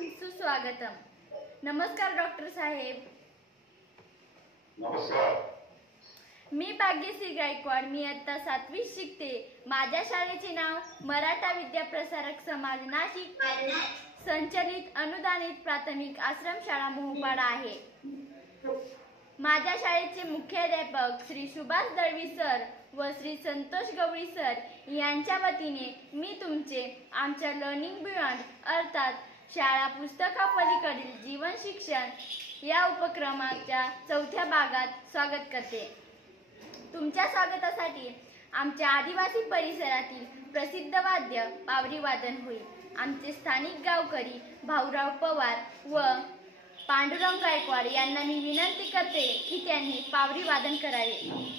सुस्वागतम। नमस्कार डॉक्टर साहेब। नमस्कार। मी भाग्यश्री गायकवाड। मी आता 7वीत शिकते। माझ्या शाळेचे नाव मराठा विद्याप्रसारक समाज नाशिक संचलित अनुदानित प्राथमिक आश्रमशाळा मोहोपाडा आहे। माझ्या शाळेचे मुख्याध्यापक श्री सुभाष दळवी सर व श्री संतोष गवळी सर यांच्या वतीने मी तुमचे आमच्या लर्निंग बियॉन्ड अर्थात शाळा पुस्तकापलीकडील जीवन शिक्षण या उपक्रमाच्या 4थ्या भागात स्वागत करते। तुमच्या स्वागतासाठी आमच्या आदिवासी परिसरातील प्रसिद्ध वाद्य पावरी वादन होईल। आमचे स्थानिक गावकरी भाऊराव पवार व पांडुरंग गायकवाड यांना मी विनंती करते की त्यांनी पावरी वादन करावे।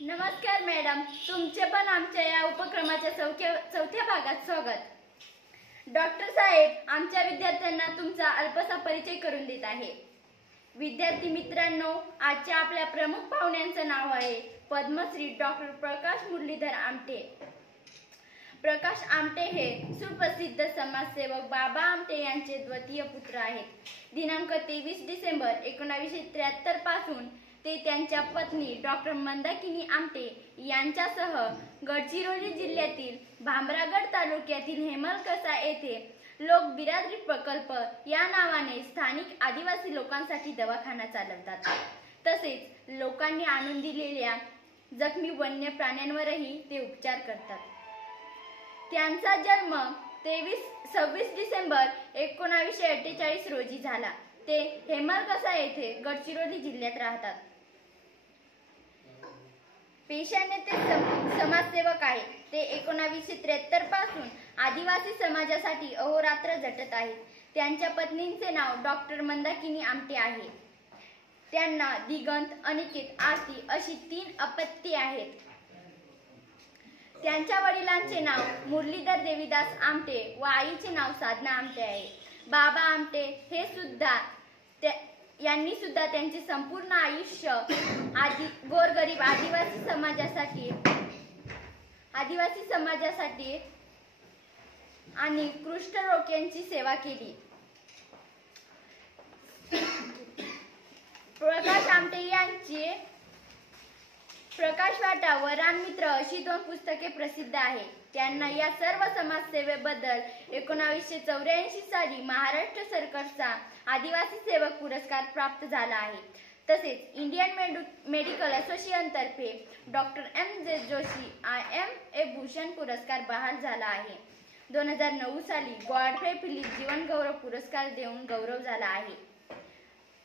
नमस्कार मॅडम, तुमचे पण आमच्या या उपक्रमाच्या 4थ्या भागात स्वागत। डॉक्टर साहेब आमच्या विद्यार्थ्यांना तुमचा अल्पसा परिचय करून देत आहे। विद्यार्थी मित्रांनो, आजच्या आपल्या प्रमुख पाहुण्यांचं नाव आहे पद्मश्री डॉक्टर प्रकाश मुरलीधर आमटे। प्रकाश आमटे हे सुप्रसिद्ध समाजसेवक बाबा आमटे यांचे द्वितीय पुत्र आहेत। दिनांक 23 डिसेंबर 1973 पासून ते त्यांच्या पत्नी डॉक्टर मंदाकिनी आमटे यांच्यासह गडचिरोली जिल्ह्यातील भामरागड तालुक्यातील हेमलकसा येथे लोक बिरादरी प्रकल्प या नावाने स्थानिक आदिवासी लोकांसाठी दवाखाना चालवतात। तसेच लोकांनी आणून दिलेल्या जखमी वन्य प्राण्यांवरही ते उपचार करतात। त्यांचा जन्म 26 डिसेंबर 1948 रोजी झाला। ते हेमलकसा येथे गडचिरोली जिल्ह्यात राहतात। पेशाने ते समाजसेवक आहेत। ते 1973 पासून आदिवासी समाजासाठी अहोरात्र झटत आहेत। त्यांच्या पत्नींचे नाव डॉक्टर मंदाकिनी आमटे आहे। त्यांना दिगंत, अनिकेत, आरती अशी 3 अपत्ये आहेत। त्यांच्या वडिलांचे नाव मुरलीधर देवीदास आमटे व आईचे नाव साधना आमटे आहे. बाबा आमटे हे सुद्धा यांनी सुद्धा त्यांचे संपूर्ण आयुष्य गोरगरीब आदिवासी समाजासाठी आणि कुष्ठरोग यांची सेवा केली. प्रकाश आमटे यांची प्रकाश वाटा व रानमित्र अशी 2 पुस्तके प्रसिद्ध आहेत. त्यांना या सर्व समाजसेवेबद्दल 1984 साली महाराष्ट्र सरकारचा आदिवासी सेवक पुरस्कार प्राप्त झाला आहे. तसेच इंडियन मेडिकल असोसिएशन तर्फे doctor M.J. Joshi IMA Bhushan पुरस्कार बहाल झाला आहे. 2009 साली गॉडफ्रे फिलिप जीवन गौरव पुरस्कार देऊन गौरव झाला आहे.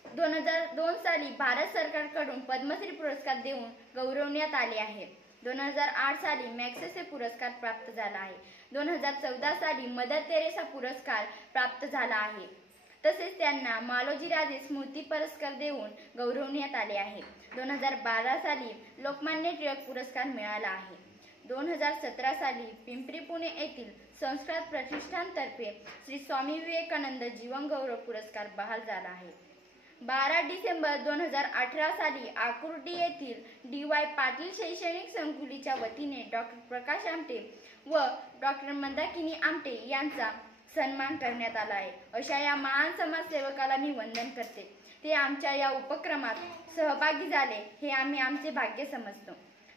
2002 साली भारत सरकारकडून पद्मश्री पुरस्कार देऊन गौरवण्यात आले आहे. 2008 साली मॅग्सेसे पुरस्कार प्राप्त झाला आहे. 2014 साली मदर तेरेसा पुरस्कार प्राप्त झाला आहे. तसेच त्यांना मालोजी राजे स्मृती पुरस्कार देऊन गौरवण्यात आले आहे. 2012 साली लोकमान्य टिळक पुरस्कार मिळाला आहे. 2017 साली पिंपरी पुणे येथील संस्कृत प्रतिष्ठानतर्फे श्री स्वामी विवेकानंद जीवन गौरव पुरस्कार बहाल झाला आहे. 12 डिसेंबर 2018 साली आकुर्डी येथील DY पाटील शैक्षणिक संकुलीच्या वतीने डॉक्टर प्रकाश आमटे व डॉक्टर मंदाकिनी आमटे यांचा सन्मान करण्यात आला आहे. अशा या महान समाजसेवकाला मी वंदन करते. ते आमच्या या उपक्रमात सहभागी झाले हे आम्ही आमचे भाग्य समजतो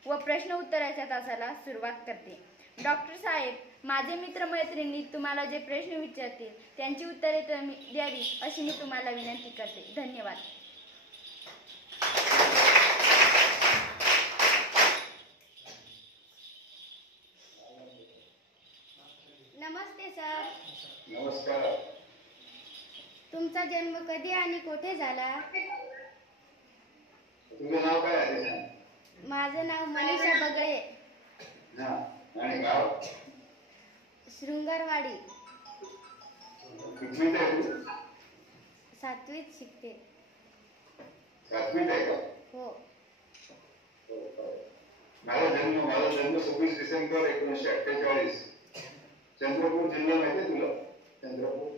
व प्रश्न उत्तराच्या तासाला सुरुवात करते. डॉक्टर साहेब, माझे मित्रमैत्रिणी तुम्हाला जे प्रश्न विचारतील त्यांची उत्तरे द्यावी अशी मी तुम्हाला विनंती करते. धन्यवाद. नमस्ते सर. नमस्कार. तुमचा जन्म कधी आणि कुठे झाला? तुझं नाव काय आहे? माझं नाव मनीषा बगळे. आणि गाव? शृंगारवाडी. कितवीत आहे तू? 7वीत शिकते. 7वीत आहे का? हो. माझा जन्म 26 डिसेंबर 1948. चंद्रपूर जिल्हा माहिती आहे तुला? चंद्रपूर.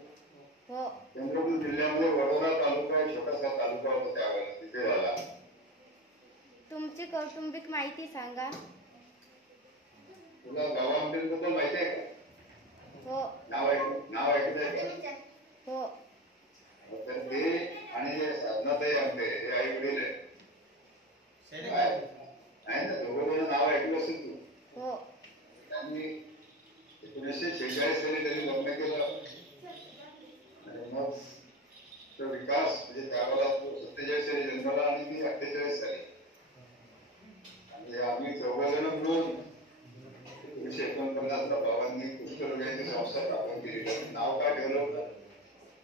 हो. चंद्रपूर जिल्ह्यामध्ये वडोदा तालुका छोटासा तालुका होता त्यावेळेला तिथे झाला. तुमची कौटुंबिक माहिती सांगा. तुला गावाबद्दल माहिती आहे का? हो. नाव ऐकत आहे का? हो. तर ते आणि साधनाताई आमटे हे आई वडील आहे ना, दोघं नाव ऐकलं असेल तू. हो. त्यांनी 1946 साली त्यांनी लग्न केलं आणि मग तो विकास म्हणजे त्यावेळेला तो 47 साली जन्मला आणि ती 48 साली. आणि आम्ही 4 जण मिळून 1949 ला बाबांनी कुष्ठरोग्यांची संस्था स्थापन केली. नाव काय ठेवलं होतं?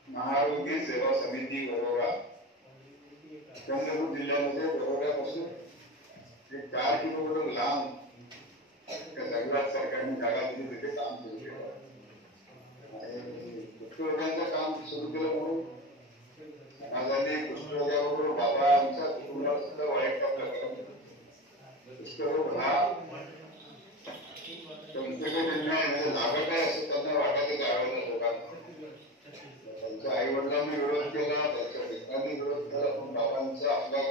महारोगी सेवा समिती वरोरा. चंद्रपूर जिल्ह्यामध्ये वरोऱ्यापासून 4 किलोमीटर लांब गुजरात सरकारने जागा दिली, तिथे काम सुरू केलं आणि कुष्ठरोग्यांचं काम सुरू केलं म्हणून माझ्याने कुष्ठरोग्याबरोबर बाबांच्या कुटुंबाला सुद्धा वाईट टाकलं. कुष्ठरोग हा जागा काय असं त्यांना वाटायचं त्यावेळेला लोकांना. त्यांच्या आई वडिलांनी विरोध केला, त्यांच्या मित्रांनी विरोध केला, पण बाबांचा आपला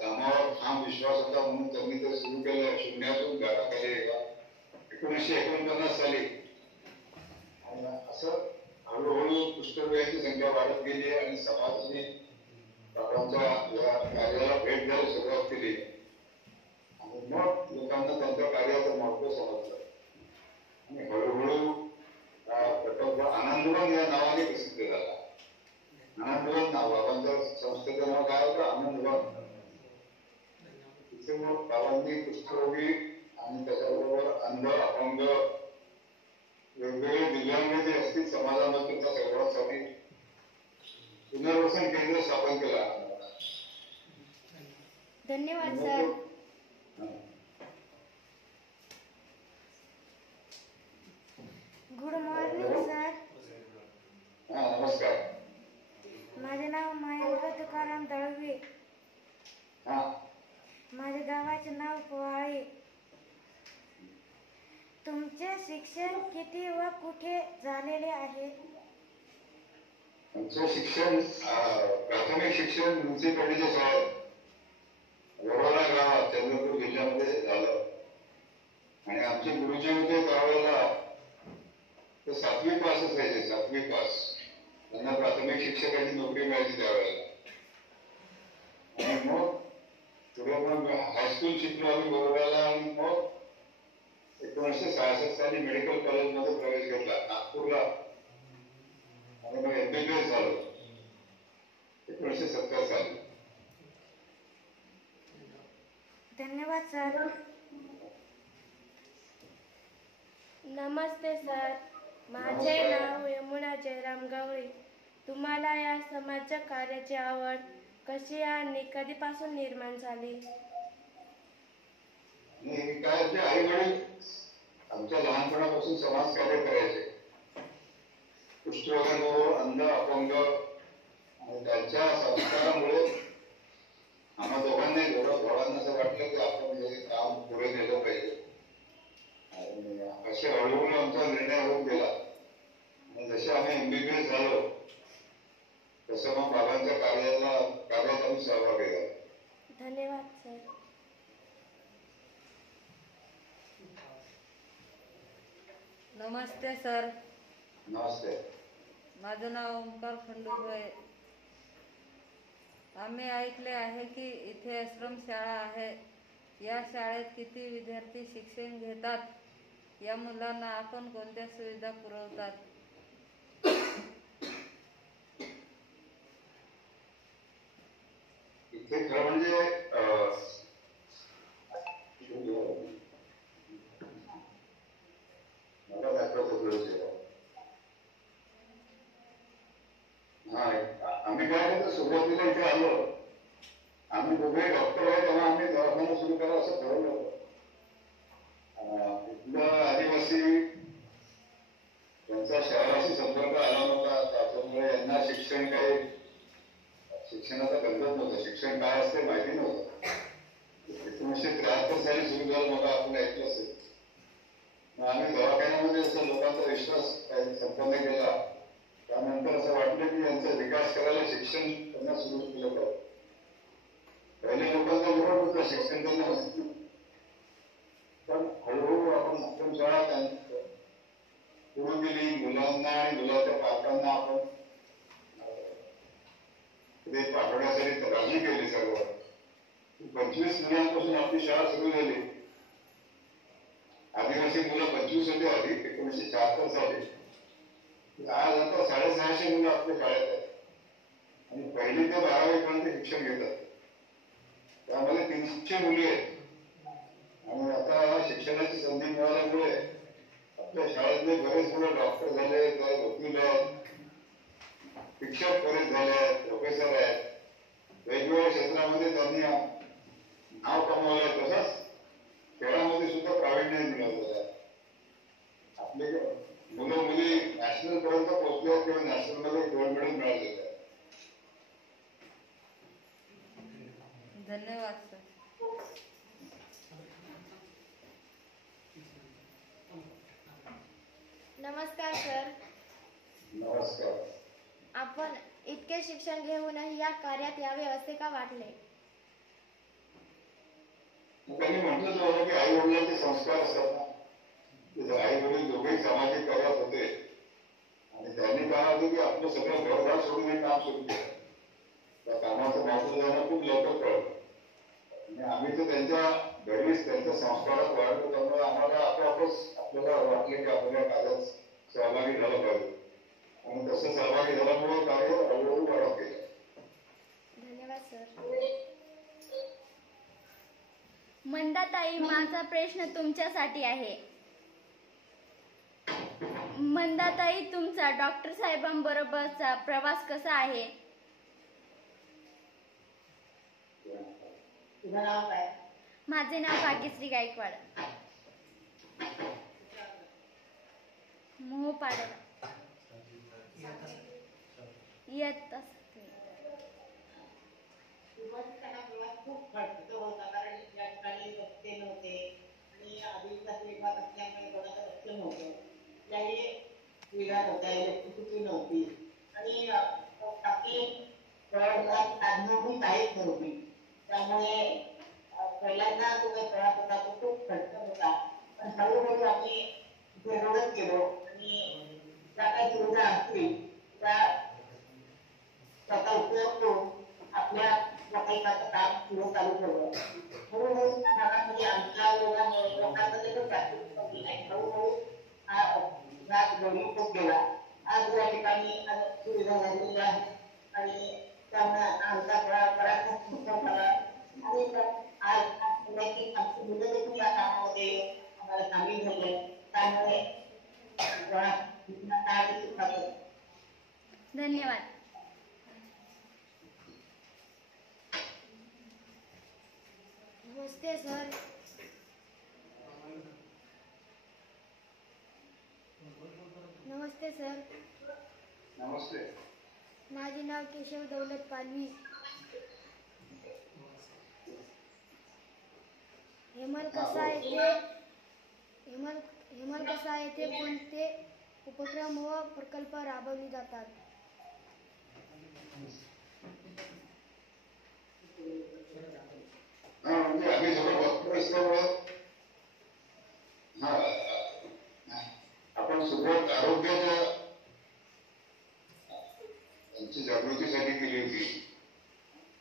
कामावर ठाम विश्वास होता म्हणून त्यांनी ते सुरू केलं. शून्यातून गाठाखाली 1949 साली. आणि असं हळूहळू कुष्ठरोग्यांची संख्या वाढत गेली आणि समाजाने बाबांच्या या कार्याला भेट द्यायला सुरुवात केली आणि मग लोकांना त्यांच्या कार्याचं महत्व समजलं आणि हळूहळू प्रकल्प आनंदवन या नावाने प्रसिद्ध झाला. आनंदवन नाव बाबांच्या संस्थेचं नाव काय होतं? आनंदवन. तिथे मग बाबांनी कुष्ठरोगी आणि त्याच्याबरोबर अंध अपंग वेगवेगळे दिव्यांग जे असतील समाजामध्ये त्या सर्वांसाठी पुनर्वसन केंद्र स्थापन केला. धन्यवाद सर. Good morning sir. नमस्कार. माझे नाव महेंद्र तुकाराम दळवी. माझ्या गावाचे नाव पोवाळे. शिक्षण किती व कुठे झालेले आहे? आमचं शिक्षण प्राथमिक शिक्षण म्युन्सिपाल्टीच्या शाळेत वरोरा गावात चंद्रपूर जिल्ह्यामध्ये झालं. आणि आमचे गुरुजी होते त्यावेळेला ते 7वी पास असायचे, 7वी पास. त्यांना प्राथमिक शिक्षकाची नोकरी मिळायची त्यावेळेला. आणि मग पुढे मग हायस्कूल शिकलो आम्ही वरोऱ्याला. आणि मग 1966 साली मेडिकल कॉलेजमध्ये प्रवेश घेतला नागपूरला. आणि मग MBBS झालो 1970 साली. धन्यवाद सर. नमस्ते सर, माझे नाव यमुना जयराम गवळी. तुम्हाला या समाज कार्याची आवड कशी आणि कधीपासून निर्माण झाली? काय ते आई वडील आमच्या लहानपणापासून समाज कार्य करायचे. कुष्ठरोगांवर अंध अपंग आणि त्यांच्या संस्कारामुळे आम्हा दोघांना असं वाटलं की आपण हे काम पुढे नेलं पाहिजे. आणि असे हळूहळू आमचा निर्णय होऊन गेला. आणि जसे आम्ही MBBS झालो तसं मग बाबांच्या कार्यात आम्ही सहभागी झालो. धन्यवाद सर. नमस्ते सर. नमस्ते. माझं नाव ओंकार खंडू आहे. आम्ही ऐकले आहे की इथे आश्रमशाळा आहे. या शाळेत किती विद्यार्थी शिक्षण घेतात? या मुलांना आपण कोणत्या सुविधा पुरवतात? इथे खरं म्हणजे मला दाखवतो थोडंसं. आम्ही काय करतो, सुरुवातीला इथे आलो, आम्ही दोघे डॉक्टर आहे तेव्हा आम्ही दवाखाना सुरू करा असं ठरवलं होतं. इथलं आदिवासी त्यांचा शहराशी संपर्क आला नव्हता, त्याच्यामुळे यांना शिक्षणाचा गंधच नव्हता. शिक्षण काय असते माहिती नव्हतं. 1973 साली सुरू झालं, मला आपण ऐकलं असेल. मग आम्ही दवाखान्यामध्ये असं लोकांचा विश्वास संपन्न केला. त्यानंतर असं वाटलं की यांचा विकास करायला शिक्षण त्यांना सुरू केलं पाहिजे. पहिले लोकांचा विरोध होता शिक्षण त्यांना, पण हळूहळू आपण आश्रमशाळा सुरू केली. मुलांना आणि मुलाच्या पालकांना आपण पुढे पाठवण्यासाठी राजी केली. सर्व 25 मुलांपासून आपली शाळा सुरू झाली. आदिवासी मुलं 25 होते आधी 1974 साली. आज आता 650 मुलं आपल्या शाळेत आहेत आणि 1ली ते 12वी पर्यंत शिक्षण घेतात. त्यामध्ये 300 मुली आहेत. आणि आता शिक्षणाची संधी मिळाल्यामुळे आपल्या शाळेतले बरेच मुलं डॉक्टर झाले, वकील आहेत, शिक्षक बरेच झाले आहेत, प्रोफेसर आहेत. वेगवेगळ्या क्षेत्रामध्ये त्यांनी नाव कमावलंय. तसंच खेळामध्ये सुद्धा प्रावीण्य मिळवलेलं आहे. आपले मुलं मुली नॅशनल पर्यंत पोहोचले आहेत किंवा नॅशनलमध्ये गोल्ड मेडल मिळालेलं आहे. धन्यवाद सर. नमस्कार सर. नमस्कार. आपण इतके शिक्षण घेऊनही या कार्यात यावे असे का वाटले? त्यांनी म्हटलं होतं की आई वडिलांचे संस्कार असतात ना. आई वडील दोघेही सामाजिक कार्यात होते आणि त्यांनी काय होतं की आपलं सगळं घरदार सोडून हे काम सुरू केलं. त्या कामाचं महत्व त्यांना खूप लवकर कळलं. आणि आम्ही तर त्यांच्या घरीच त्यांच्या संस्कारात वाढलो. त्यामुळे आम्हाला आपोआपच आपल्याला वाटले की आपण या कार्यात सहभागी झालं पाहिजे. आणि तसं सहभागी झाल्यामुळे कार्य हळूहळू वाढत गेलं. धन्यवाद सर. मंदाताई, माझा प्रश्न तुमच्यासाठी आहे. मंदाताई, तुमचा डॉक्टर साहेबांबरोबरचा प्रवास कसा आहे? तुझं नाव काय? माझे नाव भाग्यश्री गायकवाड. मोहपाडा इयत्ता 7वी. सुरुवातीला प्रवास खूप खर्चिक होता, कारण या ठिकाणी रस्ते नव्हते आणि आधीचा विभाग असल्यामुळे कोणाचा शक्य नव्हतं. त्याही सुविधा नव्हत्या, इलेक्ट्रिसिटी नव्हती आणि टाकी साधनं काहीच नव्हती. त्यामुळे पहिल्यांदा जो काही प्रवास होता तो खूप खर्च होता. पण हळूहळू आम्ही जेवढच गेलो आणि ज्या काही सुविधा असतील त्या स्वतः उपयोग करून आपल्या लोकांचं काम पुढे चालू ठेवलं. हळूहळू त्या भागामध्ये आमच्या लोकांचं देखील प्राथमिक पडली नाही. हळूहळू हा भाग डेव्हलप होत गेला. आज या ठिकाणी अनेक सुविधा झालेल्या आहेत आणि त्यामुळे आमचा बराच नुकसान झाला आणि आज आमची मुलं देखील या कामामध्ये आम्हाला सामील झाले. त्यामुळे धन्यवाद. नमस्ते सर. नमस्ते सर. नमस्ते. माझे नाव केशव दौलत पालवी. हेमलकसा येथे कोणते उपक्रम व प्रकल्प राबवले जातात? म्हणजे आम्ही सगळं डॉक्टर असल्यामुळं आपण सुरुवात आरोग्याच्या त्यांची जागृतीसाठी केली होती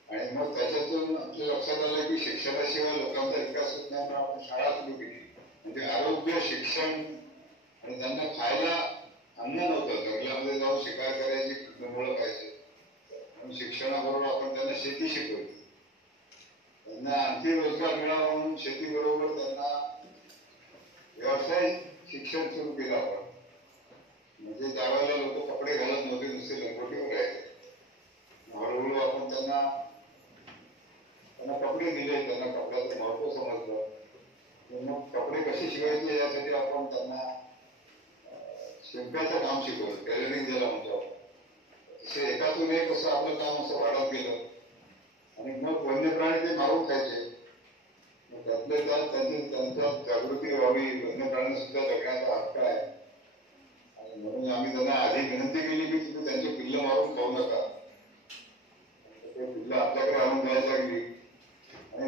आणि मग त्याच्यातून आमच्या लक्षात आलं की शिक्षणाशिवाय लोकांचा विकास होत नाही. आपण शाळा सुरू केली म्हणजे आरोग्य शिक्षण आणि त्यांना खायला अन्न नव्हतं. जंगलामध्ये जाऊन शिकार करायची मुलं पाहिजे म्हणून शिक्षणाबरोबर आपण त्यांना शेती शिकवली. त्यांना आणखी रोजगार मिळावा म्हणून शेतीबरोबर त्यांना व्यवसाय शिक्षण सुरू केलं आपण. म्हणजे त्यावेळेला लोक कपडे घालत नव्हते, नुसते लंगोटीवर राहिले. हळूहळू आपण त्यांना कपडे दिले, त्यांना कपड्याचं महत्व समजलं. मग कपडे कसे शिवायचे यासाठी आपण त्यांना शिल्पाचं काम शिकवलं, टेलरिंग दिलं म्हणतो. तसे एकातून एक असं आपलं काम असं वाढत गेलं आणि मग वन्य प्राणी ते मारून खायचे. मग त्यातले त्यात त्यांच्यात जागृती व्हावी, वन्य प्राणी सुद्धा जगण्याचा हक्क आहे आणि म्हणून आम्ही त्यांना आधी विनंती केली की तुम्ही त्यांची पिल्लं मारून खाऊ नका. ते पिल्लं आपल्याकडे आणून द्यायला लागली आणि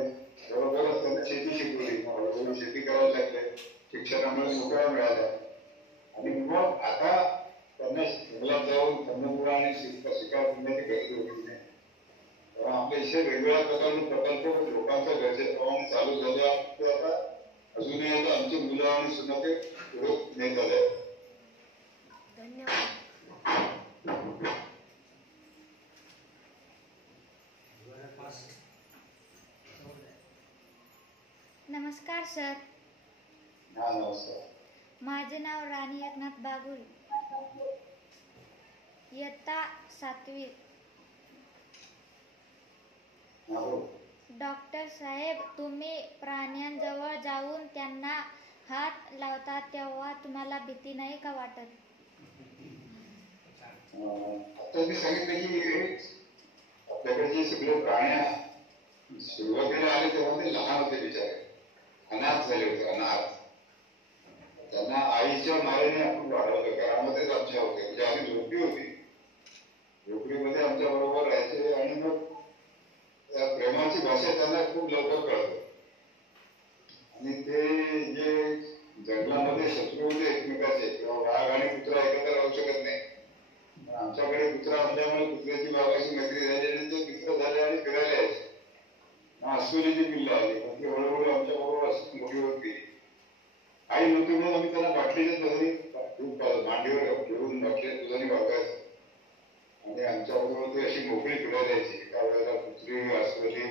बरोबरच त्यांना शेती शिकवली. हळूहळू शेती करायला लागले. शिक्षणामुळे नोकऱ्या मिळाल्या आणि मग आता त्यांना जंगलात जाऊन कंदमुळं आणि शिकार करण्याची गरज होती नाही. तेव्हा आपल्या इथे वेगवेगळ्या प्रकारचे प्रकल्प लोकांच्या गरजेप्रमाणे चालू झाले आहेत. ते आता अजूनही आता आमची मुलं आणि सुद्धा ते पुढे नेत आले आहेत. धन्यवाद. नमस्कार सर. हा नमस्कार. माझे नाव राणी एकनाथ बागुल, इयत्ता 7वी. डॉक्टर साहेब, तुम्ही प्राण्यांजवळ जाऊन त्यांना हात लावता तेव्हा तुम्हाला भीती नाही का वाटत? आता मी सांगितलं की आपल्याकडे जे सगळे प्राणी सुरुवातीला आले तेव्हा ते लहान होते, बिचारे अनाथ झाले होते. अनाथ त्यांना आईच्या मायेने आपण वाढवलं. घरामध्येच आमच्या होते, म्हणजे आधी झोपडी होती, झोपडीमध्ये आमच्या बरोबर राहायचे आणि मग त्या प्रेमाची भाषा त्यांना खूप लवकर कळते. आणि ते जे जंगलामध्ये शत्रू होते एकमेकाचे, किंवा वाघ आणि कुत्रा एकत्र राहू शकत नाही. आमच्याकडे कुत्रा असल्यामुळे कुत्र्याची बाबाची मैत्री झाली आणि ते मित्र झाले आणि फिरायला यायचे. अस्वलीची पिल्लं आली, मग ती हळूहळू आमच्या बरोबर अशी मोठी होत गेली. आई नव्हती म्हणून आम्ही त्यांना बाटलीच्या दुधाने मांडीवर घेऊन बाटल्या दुधाने वागायचं आणि आमच्या बरोबर ती अशी मोकळी फिरायला यायची. एका वेळेला कुत्री, अस्वली,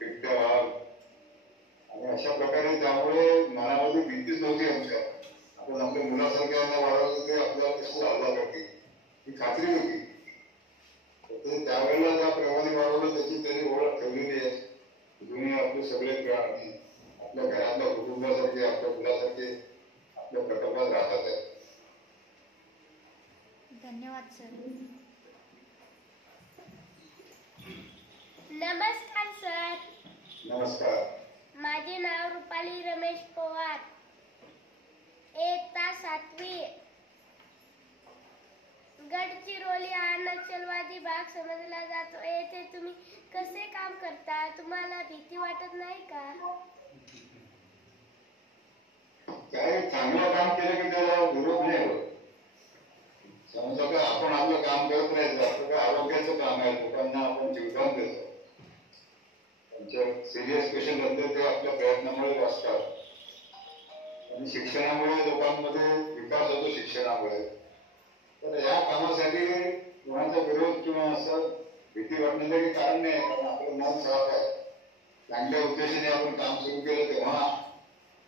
बिबट्या, वाघ आणि अशा प्रकारे. त्यामुळे मनामध्ये भीतीच नव्हती आमच्या. आपण आपल्या मुलासारख्या वाढवलं ते आपल्याला कसं आजार करते ही खात्री होती. ते त्यावेळेला त्या प्रेमाने वाढवलं, त्याची त्यांनी ओळख ठेवलेली आहे. तुम्ही आपले सगळे प्राणी आपल्या घरातल्या कुटुंबासारखे, आपल्या मुलासारखे आपल्या प्रकल्पात राहतात आहेत. धन्यवाद सर. नमस्कार सर. नमस्कार. माझे नाव रुपाली रमेश पवार, इयत्ता 7वी. गडचिरोली हा नक्षलवादी भाग समजला जातो. येथे तुम्ही कसे काम करता? तुम्हाला भीती वाटत नाही का? काय चांगलं काम केलं की त्याला विरोध नाही होत. समजा का आपण आपलं काम करत राहायचं. आपलं काय आरोग्याचं काम आहे, लोकांना आपण जीवदान देतो. त्यांच्या सिरियस पेशंट असतील ते आपल्या प्रयत्नामुळे वाचतात आणि शिक्षणामुळे लोकांमध्ये विकास होतो. शिक्षणामुळे तर या कामासाठी कोणाचा विरोध किंवा असं भीती वाटण्याचं काही कारण नाही. कारण आपलं मन साफ आहे. चांगल्या उद्देशाने आपण काम सुरू केलं तेव्हा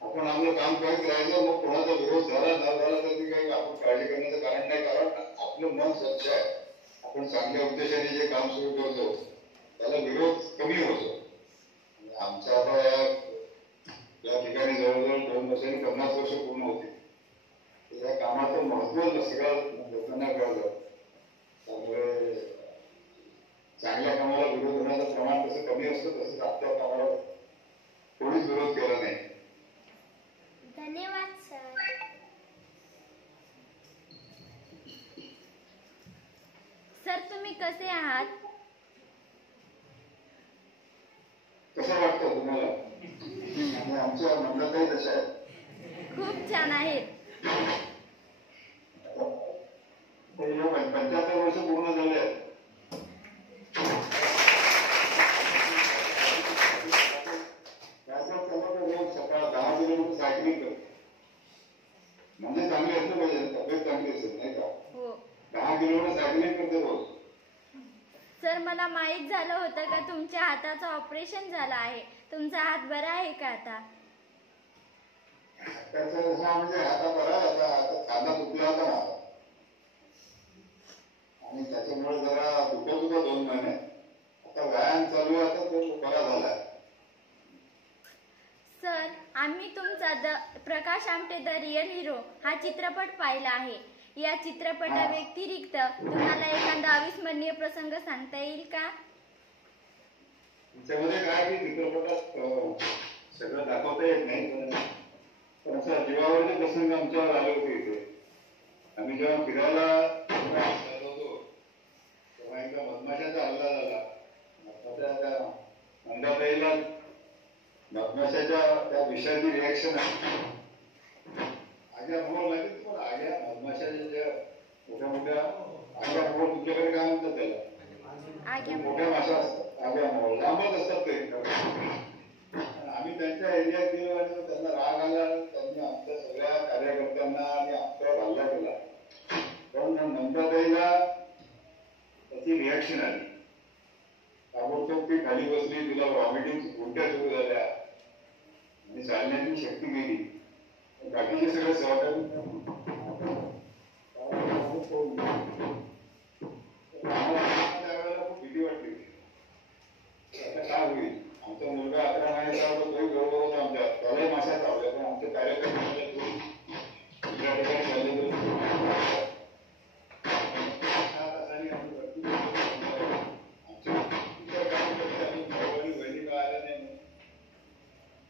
आपण आपलं काम करत राहायचं. मग कोणाचा विरोध झाला न झाला तर ती काही आपण काळजी करण्याचं कारण नाही. कारण आपलं मन स्वच्छ आहे. आपण चांगल्या उद्देशाने जे काम सुरू करतो त्याला विरोध कमी होतो. आमच्या आता या ठिकाणी जवळजवळ 2 वर्षांनी 50 वर्ष पूर्ण होती. या कामाचं महत्व सगळं लोकांना कळलं. त्यामुळे चांगल्या कामाला विरोध होण्याचं प्रमाण कसं कमी असतं तसंच आपल्या कामाला कोणीच विरोध केला नाही. धन्यवाद सर. सर तुम्ही कसे आहात? कसं वाटतं तुम्हाला? आणि आमच्या मंडळातही तशा आहेत. खूप छान आहेत. 75 वर्ष पूर्ण झाले आहेत. रोज सकाळ 10 किलोमीटर सायकलिंग करतो. म्हणजे चांगली असलं पाहिजे, तब्येत चांगली असेल नाही का? हो 10 किलोमीटर सायकलिंग करते रोज. सर मला माहित झालं होतं का तुमच्या हाताचं ऑपरेशन झालं आहे. तुमचा हात बरा आहे का आता? म्हणजे आता बरा आहे. आता खांदा दुखला होता ना आणि त्याच्यामुळे जरा दुखत होता 2 महिने. आता व्यायाम चालू आहे. आता तो बरा झाला. सर आम्ही तुमचा Prakash Amte the real hero हा चित्रपट पाहिला आहे. या चित्रपटाव्यतिरिक्त तुम्हाला एखादा अविस्मरणीय प्रसंग सांगता येईल का? त्याच्यामध्ये काय की चित्रपटात सगळं दाखवता येत नाही. पण असा जीवावरचे प्रसंग आमच्यावर आले होते इथे. आम्ही जेव्हा फिरायला होतो तेव्हा एकदा मधमाशाचा हल्ला झाला. अंधाताईला मधमाशाच्या त्या विषाची रिॲक्शन आहे. आग्या मोर माहिती तुम्हाला? आग्या मधमाशाच्या ज्या मोठ्या मोठ्या आग्या मोर तुमच्याकडे काय म्हणतात त्याला? मोठ्या माशा असतात. आग्या मोर लांबच असतात ते. आम्ही त्यांच्या एरियात गेलो आणि त्यांना राग आला. त्यांनी आमच्या सगळ्या कार्यकर्त्यांना आणि आमच्यावर हल्ला केला. पण नंदाताईला त्याची रिॲक्शन आली. ताबडतोब ती खाली बसली. तिला व्हॉमिटिंग उलट्या सुरू झाल्या आणि चालण्याची शक्ती गेली. बाकीचे सगळे सहकारी त्यावेळेला खूप भीती वाटली. आता काय होईल? आमचा मुलगा 11 महिन्याचा होता. तोही बरोबर होता आमच्या. त्यालाही माशा चावल्या. पण आमचे कार्यकर्ते दुसऱ्या ठिकाणी चालले.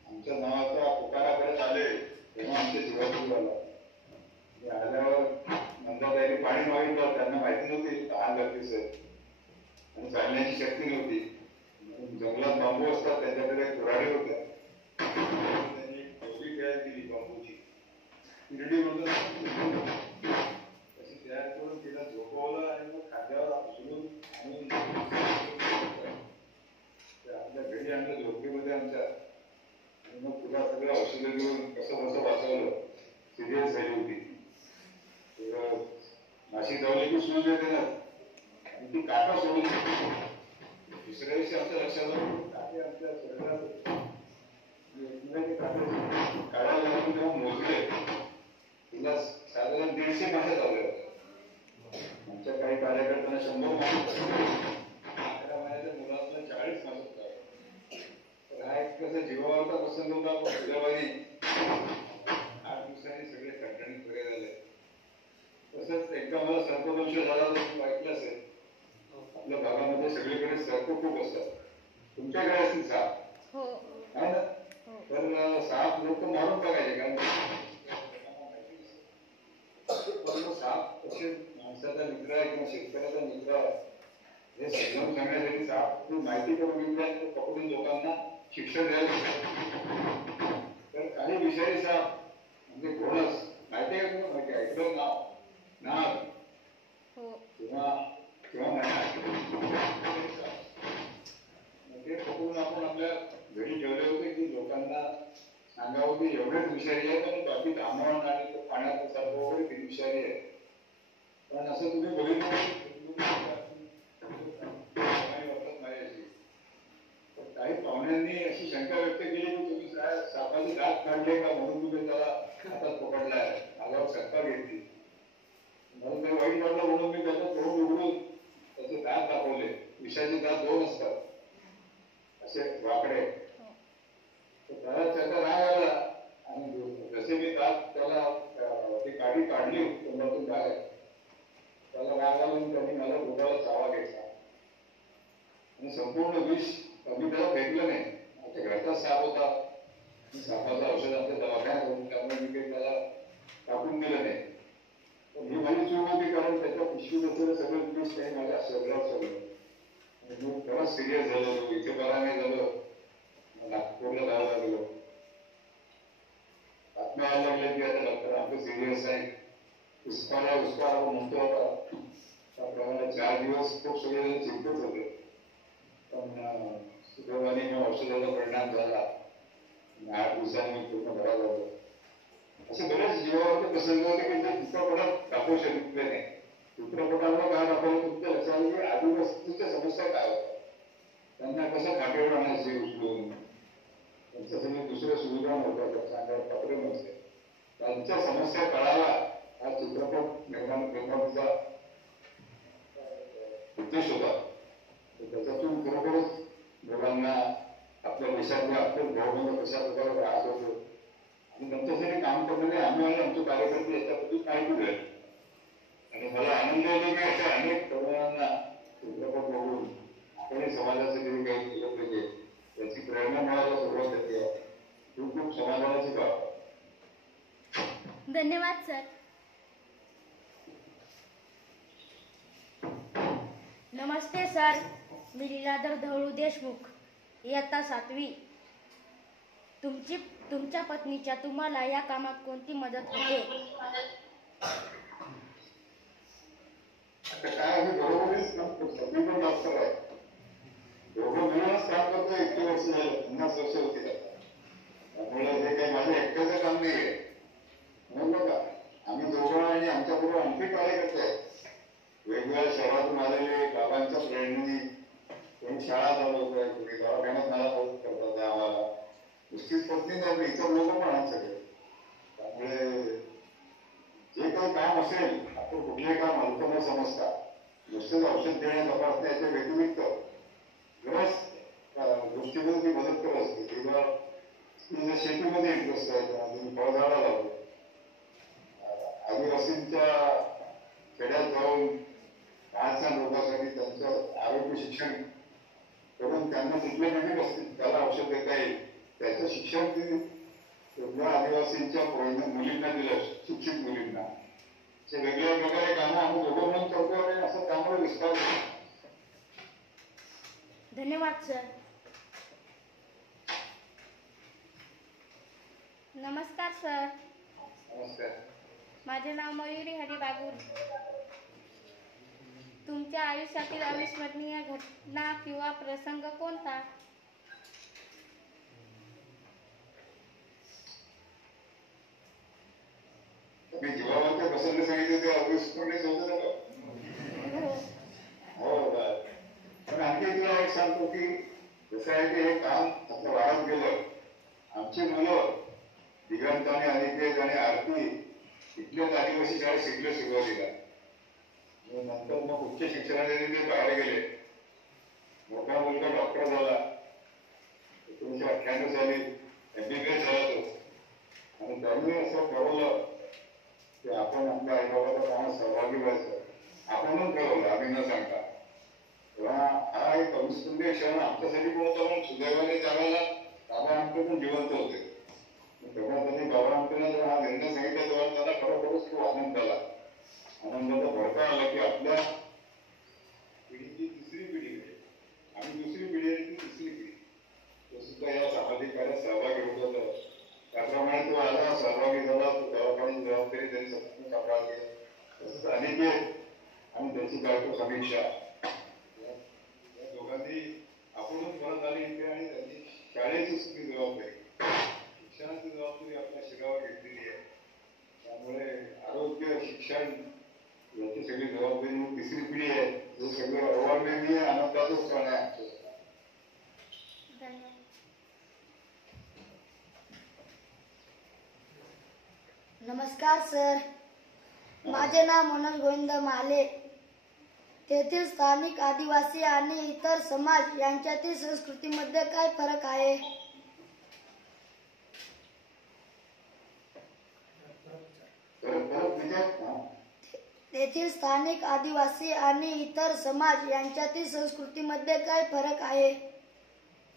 आमच्या नावाचा पुकाराकडे आले तेव्हा आमच्या जीवाची झाला. आल्यावर नंदाताईने पाणी मागितलं. त्यांना माहिती नव्हती तहान लागते सर आणि चालण्याची शक्ती नव्हती. जंगलात बांबू असतात त्यांच्याकडे कुऱ्हाडी होत्या. त्यांनी एवढी तयार केली बांबूची हिरडी म्हणून तशी तयार करून तिला झोपवलं आणि मग खांद्यावर उचलून आणून आपल्या घरी आणलं झोपडीमध्ये आमच्या. आणि मग तुला सगळं औषधं देऊन कसं वाचवलं. सिरियस झाली होती. नाशिक जावली की सूज येते ना आणि ती काटा सोडून दुसऱ्या दिवशी आमच्या लक्षात काटे आमच्या शरीरात काढायला लागून तेव्हा मोजले. तिला साधारण 150 माशा चालल्या होत्या. आमच्या काही कार्यकर्त्यांना 100 माशा. 11 महिन्याच्या मुलाला 40 माशा चालल्या. तर हा एक कसं जीवावरचा प्रसंग होता. पण सुदैवाने 8 दिवसांनी सगळे कंटाळून बरे झाले. तसंच एकदा मला सर्पदंश झाला तर तुम्ही ऐकलं असेल. आपल्या भागामध्ये सगळीकडे सर्प खूप असतात. तुमच्याकडे असतील साप? हो तर साप लोक मारून टाकायचे कारण विद्यार्थ्याचा मित्र आहे किंवा शेतकऱ्याचा मित्र आहे हे समजावून सांगण्यासाठी साप माहिती करून घेऊन पकडून लोकांना शिक्षण द्यायला शिकवतात. तर काही विषय साप म्हणजे घोणस माहिती आहे का? माहिती ऐकलं नाव नाग हो. किंवा किंवा ते पकडून आपण आपल्या घरी ठेवले होते की लोकांना सांगावं की एवढेच विषारी आहे पण बाकी धामण आणि पाण्यात सर्व वगैरे ती विषारी आहे. पण असं तुम्ही बघितलं काही पाहुण्यांनी अशी शंका व्यक्त केली की तुम्ही सापाचे दात काढले का म्हणून तुम्ही त्याला हातात पकडलाय, माझ्यावर शंका घेतली. मला ते वाईट वाटलं म्हणून मी त्याचं तोंड उघडून त्याचे दात दाखवले. विषाचे दात 2 असतात असे वाकडे. त्याला त्याचा राग आला आणि जसे मी दात त्याला ती काडी काढली तोंडातून बाहेर, त्याला राग आला आणि त्यांनी मला डोक्याला चावा घेतला आणि संपूर्ण विष मी त्याला फेकलं नाही. आमच्या घरचा साप होता, सापाचं औषध आमच्या दवाखान्यात होतं त्यामुळे मी काही त्याला टाकून दिलं नाही. पण ही माझी चूक होती कारण त्याच्या पिशवीत असलेलं सगळं विष काही माझ्या शरीरावर सगळं आणि मी बराच सिरियस झालो. इथे बरा नाही झालं, नागपूरला जावं लागलं. बातम्या यायला लागल्या की आता डॉक्टर आमचं सिरियस आहे, उस्पारा आपण म्हणतो आता त्याप्रमाणे 4 दिवस खूप सगळेजण चिंतित होते. पण सुदैवाने औषधाचा परिणाम झाला. 8 दिवसांनी पूर्ण बरा झालं. असे बरेच जीवावरचे प्रसंग होते की जे चित्रपटात दाखवू शकले नाही. चित्रपटाला काय दाखवलं तुमच्या लक्षात आलं की आदिवासीच्या समस्या काय होत्या, त्यांना कसं काठीवर आणायचे उचलून, त्यांच्यासाठी दुसऱ्या सुविधा नव्हत्या, त्यांच्या अंगावर पत्र नसते. त्यांच्या समस्या कळावा हा चित्रपट निर्माणीचा उद्देश होता. त्याच्यातून खरोखरच लोकांना आपल्या देशातल्या आपल्या भावबंद कशा प्रकारे राहत होतो आणि त्यांच्यासाठी काम करणारे आम्ही आणि आमचे कार्यकर्ते याच्याबद्दल माहिती मिळेल. आणि मला आनंद होतो की अशा अनेक तरुणांना चित्रपट बघून आपण समाजासाठी काही केलं पाहिजे याची प्रेरणा मिळायला सुरुवात होते. खूप खूप समाधानाची बाब. धन्यवाद सर. नमस्ते सर, मी लीलाधर धवळू देशमुख, इयत्ता 7वी. तुमच्या पत्नीच्या तुम्हाला या कामात कोणती मदत होते? आता काय आम्ही बरोबरच काम करतो, मी पण डॉक्टर आहे, दोघं मिळूनच काम करतो. 1 वर्ष झालं, 50 वर्ष होती आता. त्यामुळे हे काही माझं एकट्याचं काम नाही आहे. म्हणून का आम्ही दोघं आणि आमच्याबरोबर आणखी कार्यकर्ते आहेत वेगवेगळ्या शहरातून आलेले. बाबांच्या प्रेरणेने कोणी शाळा चालवत आहे, कोणी दवाखान्यात मला मदत करतात आम्हाला. नुसतीच पत्नी नाही, इतर लोक पण आहेत सगळे. त्यामुळे जे काही काम असेल आपण कुठलेही काम हलकं न समजता नुसतेच औषध देण्या तपासण्या याच्या व्यतिरिक्त बऱ्याच गोष्टीमध्ये ती मदत करत असते. किंवा तुझ्या शेतीमध्ये इंटरेस्ट आहे, तुम्ही फळझाडा लावले, आदिवासींच्या खेड्यात जाऊन लहानसहान लोकांसाठी त्यांचं आरोग्य शिक्षण करून त्यांना ट्रीटमेंट असतील, त्याला औषध देता येईल त्याचं शिक्षण ती आदिवासींच्या मुलींना दिलं, शिक्षित मुलींना. असे वेगवेगळ्या प्रकारे कामं आम्ही दोघं म्हणून करतो आणि असं त्यामुळे विस्तार होतो. धन्यवाद सर. नमस्कार सर, नमस्कार. माझे नाव मयुरी हरी बागुल. तुमच्या आयुष्यातील अविस्मरणीय घटना किंवा प्रसंग कोणता? मी जीवावरचे प्रसंग सांगितले ते अविस्मरणीय होतं ना. हो. पण आणखी तुला एक सांगतो की जसं आहे की हे काम आता वाढत गेलं. आमची मुलं दिगंताने अनिकेत आणि आरती इथल्याच आदिवासी शाळेत शिकले सुरुवातीला. नंतर मग उच्च शिक्षणासाठी ते बाहेर गेले. मोठा मुलगा डॉक्टर झाला, 1998 साली MBBS झाला तो. आणि त्यांनी असं ठरवलं की आपण आपल्या आईबाबाच्या कामात सहभागी व्हायचं. आपणच ठरवलं आम्ही न सांगता. तेव्हा हा एक अविस्मरणीय क्षण आमच्यासाठी पण होता. पण सुदैवाने त्यावेळेला बाबा आमचे पण जिवंत होते. तेव्हा त्यांनी बाबा आमच्याला जेव्हा हा निर्णय सांगितला तेव्हा त्यांना खरोखरच खूप आनंद झाला. आनंदाचा भडका आला की आपल्या पिढीची तिसरी पिढी आहे. आम्ही दुसरी पिढी आहे ती तिसरी पिढी तो सुद्धा या सामाजिक कार्यात सहभागी होत होता. त्याप्रमाणे तो आला, सहभागी झाला, तो दवाखान्याची जबाबदारी त्यांनी समजून सांभाळली. तसंच अनेक आणि त्याची बायको समीक्षा या दोघांनी आपणच परत आली इथे आणि त्यांनी शाळेची सुद्धा जबाबदारी, शिक्षणाची जबाबदारी आपल्या शिरावर घेतलेली आहे. त्यामुळे आरोग्य, शिक्षण याची सगळी जबाबदारी तिसरी पिढी आहे. हे सगळं अवाढव्य आनंदाचं क्षण आहे आमचं. धन्यवाद. नमस्कार सर, माझे नाव मनोज गोविंद माले. तेथील स्थानिक आदिवासी आणि इतर समाज यांच्यातील संस्कृतीमध्ये काय फरक आहे? तेथील स्थानिक आदिवासी आणि इतर समाज यांच्यातील संस्कृतीमध्ये काय फरक आहे?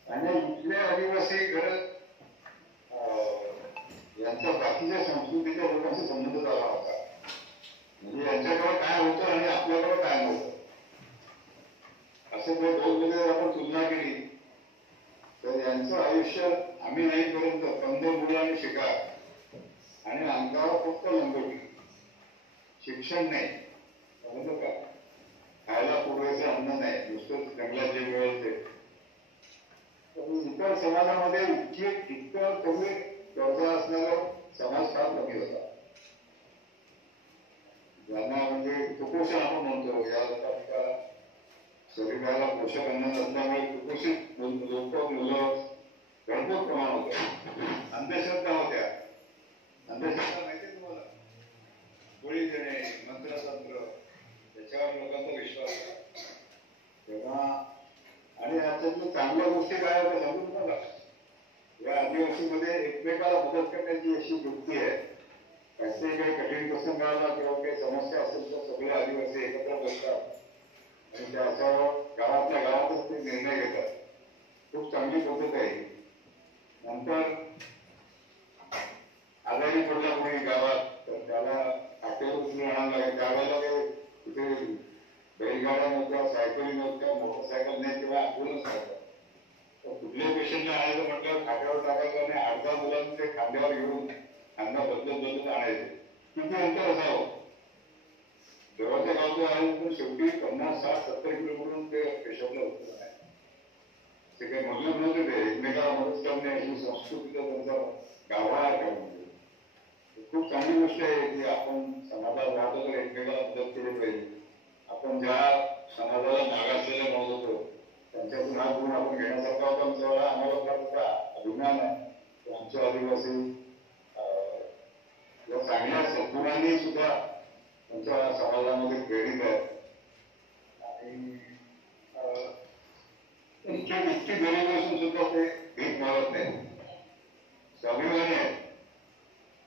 आणि इथले आदिवासी खरं यांचा बाकीच्या संस्कृतीच्या लोकांशी संबंध झाला होता. म्हणजे यांच्याकडे काय होतं आणि आपल्याकडे काय नव्हतं असं जर दोघांमध्ये आपण तुलना केली तर यांचं आयुष्य आम्ही नाहीपर्यंत कंदमुळं आणि शिकार आणि अंगावर फक्त लंगोटी, शिक्षण नाही, समजलं का, खायला पुरेसं अन्न नाही, नुसतंच जंगलात जे मिळेल ते. इतर समाजामध्ये इतकं कमी दर्जा असणारा समाज फार कमी होता. ज्यांना म्हणजे कुपोषण आपण म्हणतो, या लोकांच्या शरीराला पोषक अन्न नसल्यामुळे कुपोषित लोक, मुलं भरपूर प्रमाण होतं. अंधश्रद्धा होत्या. अंधश्रद्धा माहिती आहे तुम्हाला? गोळी देणे, मंत्रतंत्र, त्याच्यावर लोकांचा विश्वास आहे. तेव्हा आणि याच्यातल्या चांगल्या गोष्टी काय होत्या सांगू तुम्हाला? या आदिवासीमध्ये एकमेकाला मदत करण्याची अशी वृत्ती आहे. त्याचे काही कठीण प्रसंग आला किंवा काही समस्या असेल तर सगळे आदिवासी एकत्र बसतात आणि त्याच्यावर गावातल्या गावातच ते निर्णय घेतात. खूप चांगली पद्धत आहे. नंतर आजारी पडला कोणी गावात तर त्याला आठवण उचलून आणावं लागेल. त्यावेळेला ते तिथे बैलगाड्या नव्हत्या, सायकली नव्हत्या, मोटरसायकल नाही किंवा ॲम्ब्युलन्स नव्हत्या. तर कुठल्याही पेशंटला आणायचं म्हटलं खांद्यावर टाकायचं आणि 8-10 मुलांनी ते खांद्यावर घेऊन खांदा बदलत आणायचे. किती अंतर असावं? जवळच्या गावचं आहे पण शेवटी 50, 60, 70 किलोमीटरून ते पेशंटला उचलून आहे. ते काही मजूर नव्हते, ते एकमेकाला मदत करणे ही संस्कृतीचा त्यांचा गाभा आहे. का म्हणजे खूप चांगली गोष्ट आहे की आपण समाजात राहतो तर एकमेकाला मदत केली पाहिजे. आपण ज्या समाजाला मागासलेला म्हणत होतो त्यांच्यातून हा गुण आपण घेण्यासारखा होता. आमच्यावर आम्हाला फार मोठा अभिमान आहे की आमच्या आदिवासी या चांगल्या सद्गुणांनी सुद्धा त्यांच्या समाजामध्ये प्रेरित आहेत. आणि इतकी गरीब असून सुद्धा ते भीक मागत नाही, स्वाभिमानी आहेत,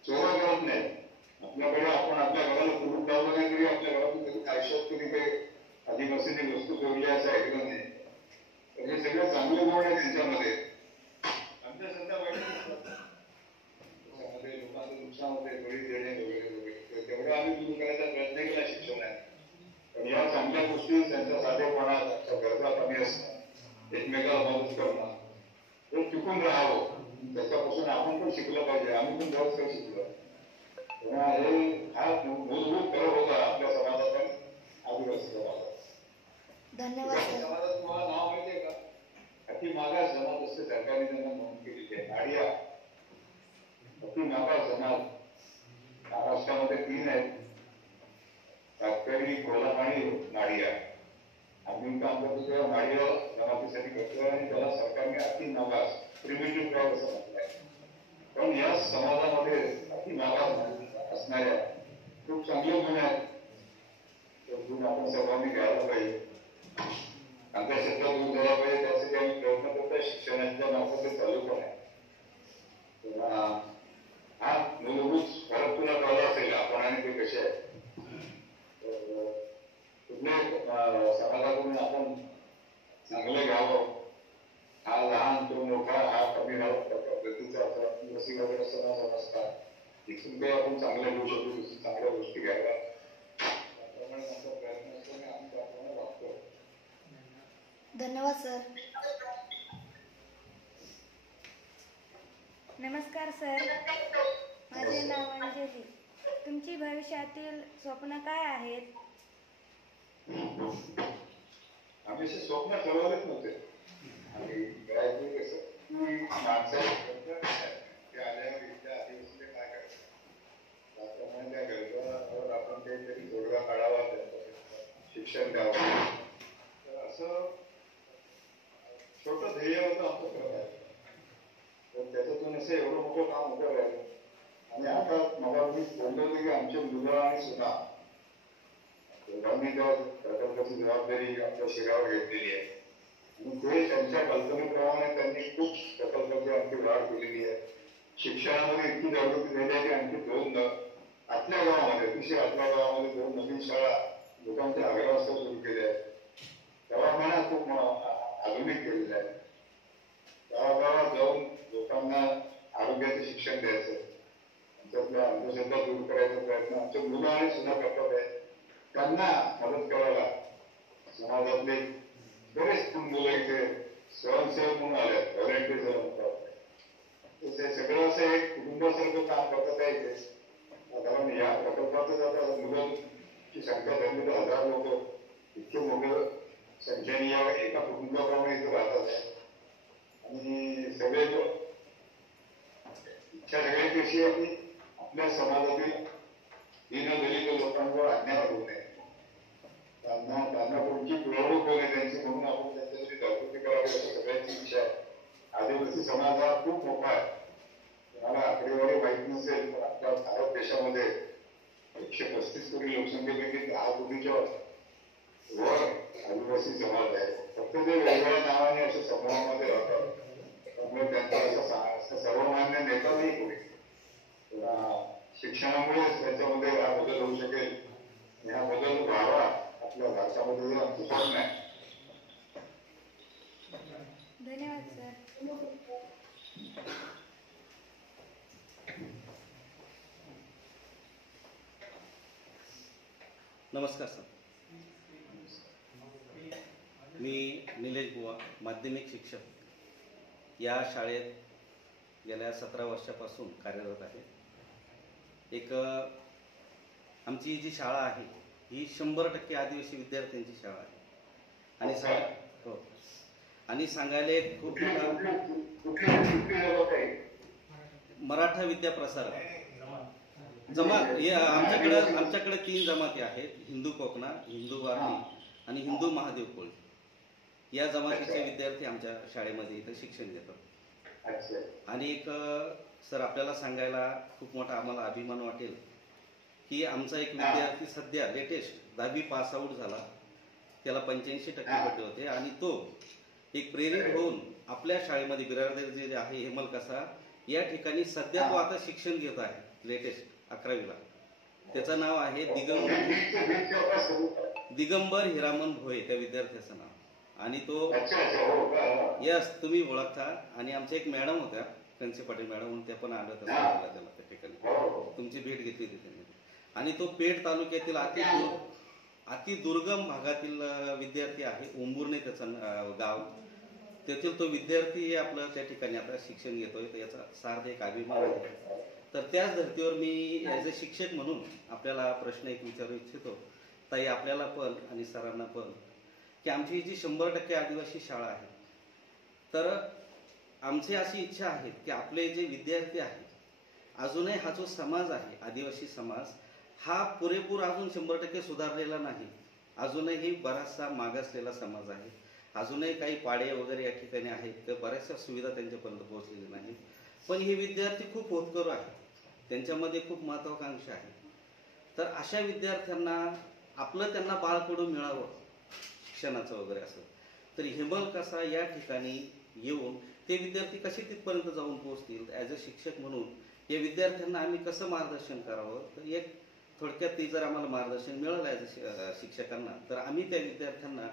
चोरा करत नाही. आपल्याकडे आपण आपल्या घराला कुलूप लावलं नाही तरी आपल्या घरातून कधी आयुष्यात कधी काही आदिवासींनी वस्तू चोरली असं ऐकलं नाही. तर हे सगळं चांगले गुण आहे त्यांच्यामध्ये. आमच्या सध्या वाईट नसतात त्याच्यामध्ये लोकांचं नुकसान होते, बळी देणे वगैरे वगैरे, तेवढं आम्ही दूर करायचा प्रयत्न केला शिक्षणाने. पण या चांगल्या गोष्टी त्यांचा साधेपणा, त्यांच्या गरजा कमी असणं, एकमेकाला मदत करणं हे टिकून राहावं त्याच्यापासून आपण पण शिकलं पाहिजे. आम्ही पण बरंच काही शिकलो. तेव्हा हे हा मूलभूत फरक होता आपल्या समाजाचा आदिवासी समाजात. धन्यवाद सर. समाजात तुम्हाला नाव माहितीये का? अति मागास जमात असते, सरकारने त्यांना नोंद केलेली आहे. नाडिया अति मागास जमात महाराष्ट्रामध्ये 3 आहेत, तातकरी, कोलापाणी, नाडिया. आम्ही काम करतो तेव्हा नाडिया जमातीसाठी करतोय आणि त्याला सरकारने अति मागास प्रिमिटिव्ह ट्राईब असं म्हटलंय. पण या समाजामध्ये अति मागास असणाऱ्या खूप चांगले गुण आहेत. ते गुण आपण सर्वांनी घ्यायला पाहिजे. आमच्या क्षेत्रात दूर झाला पाहिजे त्यासाठी आम्ही प्रयत्न करतोय. शिक्षणाच्या मार्फत ते चालू पण आहे. तेव्हा हा मूलभूत फरक तुला कळला असेल आपण आणि ते कसे आहे. कुठल्या समाजाकडून आपण चांगलं घ्यावं. हा लहान तो मोठा हा कमी राहत त्या पद्धतीचा आदिवासी वगैरे समाज असतात. इथून काही आपण चांगलं घेऊ शकतो, चांगल्या गोष्टी घ्याव्या करण्याचा प्रयत्न असतो आणि आम्ही त्याप्रमाणे वागतो. धन्यवाद सर. नमस्कार सर, माझे नाव अंजली. तुमची भविष्यातील स्वप्न काय आहेत? आम्ही असे स्वप्न ठरवलेच नव्हते. आम्ही करायचं कसं माणसाचे ते आल्यावर इथल्या आदिवासीचे काय करायचं त्याप्रमाणे त्या गरजावर आपण काहीतरी तोडगा काढावा, त्यांचं शिक्षण द्यावं. तर असं छोटं ध्येय होतं आमचं करायचं. तर त्याच्यातून असं एवढं मोठं काम उभं राहिलं. आणि आता मला मी बोललो होते की आमचे मुलं आणि सुना दोघांनी त्या प्रकल्पाची जबाबदारी आपल्या शिरावर घेतलेली आहे आणि ते त्यांच्या कल्पनेप्रमाणे त्यांनी खूप प्रकल्पाची आमची वाढ केलेली आहे. शिक्षणामध्ये इतकी जागृती झाली आहे की आणखी 2 आतल्या गावामध्ये, अतिशय आतल्या गावामध्ये 2 नवीन शाळा लोकांच्या आग्रहास्तव सुरू केल्या आहेत. दवाखाना खूप आधुनिक केलेला आहे. गावागावात जाऊन लोकांना आरोग्याचं शिक्षण द्यायचं, त्यांच्यातल्या अंधश्रद्धा दूर करायचा प्रयत्न आमचे मुलं आणि सुना करतात आहे. त्यांना मदत करायला समाजातले बरेच मुलं इथे स्वयंसेवक म्हणून आले, व्हॉलेंटिअर्स म्हणतात. ते सगळं असं एक कुटुंबासारखं काम करतात आहे इथे. कारण या प्रकल्पातच आता मुलांची संख्या झाली तर 1000 लोक इतके मोठं संख्येने या एका कुटुंबाप्रमाणे इथे राहतात. आणि सगळे इच्छा सगळ्यांची अशी आहे की आपल्या समाजातील दीनदलित लोकांवर अन्याय होऊ नये, त्यांना कोणती पिळवणूक होऊ नये त्यांची, म्हणून आपण त्यांच्यासाठी जागृती करावी अशी सगळ्यांची इच्छा आहे. आदिवासी समाज हा खूप मोठा आहे. तुम्हाला आकडेवारी माहित नसेल तर आपल्या भारत देशामध्ये 135 कोटी लोकसंख्येपैकी 10 कोटीच्या वर आदिवासी समाज आहे. फक्त ते वेगवेगळ्या नावाने अशा समूहामध्ये राहतात. त्यामुळे त्यांचा असं सर्वमान्य नेता नाही कोणी. शिक्षणामुळेच त्याच्यामध्ये हा बदल होऊ शकेल. हा बदल व्हावा आपल्या भारतामध्ये आमचं स्वप्न आहे. धन्यवाद सर. नमस्कार सर, मी निलेश बुवा, माध्यमिक शिक्षक या शाळेत गेल्या 17 वर्षापासून कार्यरत आहे. एक आमची जी शाळा आहे ही 100% आदिवासी विद्यार्थ्यांची शाळा आहे. आणि सांगायला एक खूप मराठा विद्या प्रसारक जमात आमच्याकडे 3 जमाती आहेत, हिंदू कोकणा, हिंदू वारणी आणि हिंदू महादेव कोळी. या जमातीचे विद्यार्थी आमच्या शाळेमध्ये इथं शिक्षण घेतात. आणि एक सर आपल्याला सांगायला खूप मोठा आम्हाला अभिमान वाटेल की आमचा एक विद्यार्थी सध्या लेटेस्ट 10वी पास आउट झाला. त्याला 85% पडले होते आणि तो एक प्रेरित होऊन आपल्या शाळेमध्ये बिरारदेव जे आहे हेमल कसा या ठिकाणी सध्या तो आता शिक्षण घेत आहे लेटेस्ट 11वीला. त्याचं नाव आहे दिगंबर हिरामन भोये, त्या विद्यार्थ्याचं नाव. आणि तो यस तुम्ही ओळखता. आणि आमच्या एक मॅडम होत्या कंचे पाटील मॅडम म्हणून, त्या पण आल्या त्याला त्या ठिकाणी तुमची भेट घेतली होती त्यांनी. आणि तो पेठ तालुक्यातील अति दुर्गम भागातील विद्यार्थी आहे, उंबुर्णे त्याचं गाव. तेथील तो विद्यार्थी आपलं त्या ठिकाणी आता शिक्षण घेतोय. तर याचा सार्थ एक अभिमान आहे. तर त्याच धर्तीवर मी ॲज अ शिक्षक म्हणून आपल्याला प्रश्न एक विचारू इच्छितो ताई, आपल्याला पण आणि सरांना पण, की आमची जी 100% आदिवासी शाळा आहे, तर आमची अशी इच्छा आहे की आपले जे विद्यार्थी आहेत अजूनही हा जो समाज आहे आदिवासी समाज हा पुरेपूर अजून 100% सुधारलेला नाही. अजूनही बराचसा मागासलेला समाज आहे. अजूनही काही पाडे वगैरे या ठिकाणी आहेत, तर बऱ्याचशा सुविधा त्यांच्यापर्यंत पोहोचलेल्या नाहीत. पण हे विद्यार्थी खूप होतकरू आहेत, त्यांच्यामध्ये खूप महत्वाकांक्षा आहे. तर अशा विद्यार्थ्यांना आपलं त्यांना बाळकडू मिळावं शिक्षणाचं वगैरे असं, तर हेमल कसा या ठिकाणी येऊन ते विद्यार्थी कसे तिथपर्यंत जाऊन पोहोचतील, ॲज अ शिक्षक म्हणून या विद्यार्थ्यांना आम्ही कसं मार्गदर्शन करावं. तर एक थोडक्यात ते जर आम्हाला मार्गदर्शन मिळालं ॲज अ शिक्षकांना, तर आम्ही त्या विद्यार्थ्यांना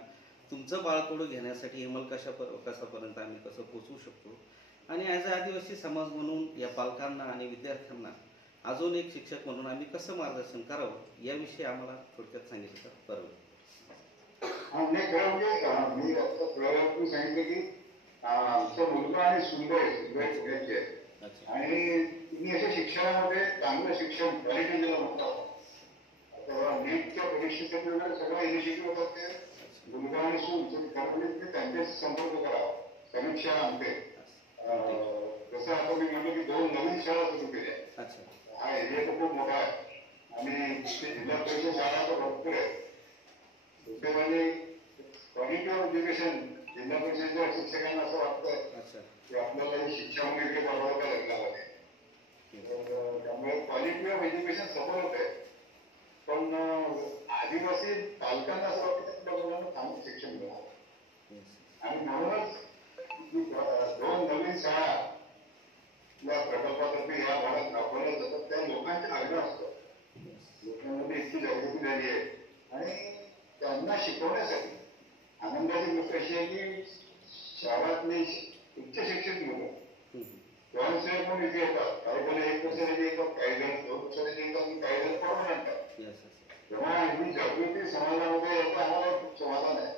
तुमचं बाळकडू घेण्यासाठी हेमल कशापर्यंत आम्ही कसं पोचवू शकतो. आणि ॲज अ आदिवासी समाज म्हणून या पालकांना आणि विद्यार्थ्यांना अजून एक शिक्षक म्हणून आम्ही कसं मार्गदर्शन करावं याविषयी आम्हाला थोडक्यात सांगितलं तर बरं होईल. नाही खरं म्हणजे मी आता प्रयोगातून सांगितलं की आमचा मुलगा आणि सुंदर पुण्याची आहे अच्छा. आणि तुम्ही अशा शिक्षणामध्ये चांगलं शिक्षण क्वालिटी ज्याला म्हणतात आता नीटच्या परीक्षेसाठी वगैरे सगळं इनिशिएटिव्ह होतात ते मुलगा आणि सून म्हणजे त्यांच्याशी संपर्क करावा समीक्षा आणते. जसं आता मी म्हणतो की 2 नवीन शाळा सुरू केल्या. हा एरिया तर खूप मोठा आहे आणि जिल्हा परिषद शाळा तर भरपूर आहे. दुसरे म्हणजे क्वालिटी ऑफ एज्युकेशन जिल्हा परिषदेच्या शिक्षकांना असं वाटतं की आपल्याला हे शिक्षण वगैरे परवडतं लग्नामध्ये. त्यामुळे क्वालिटी ऑफ एज्युकेशन सफल होत आहे. पण आदिवासी पालकांना असं वाटतं की मुलांना चांगलं शिक्षण मिळावं आणि म्हणूनच 2 नवीन शाळा या प्रकल्पातर्फे या भागात राबवल्या जातात. त्या लोकांच्या आग्रह असतो. लोकांमध्ये इतकी जागृती झाली आहे आणि त्यांना शिकवण्यासाठी आनंदाची गोष्ट अशी आहे की शाळातली उच्च शिक्षित मुलं स्वयंसेवक म्हणून इथे येतात. काही जण 1 वर्षासाठी येतात, काही जण 2 वर्षासाठी येतात आणि काही जण पडून आणतात. तेव्हा ही जागृती समाजामध्ये याचं आम्हाला खूप समाधान आहे.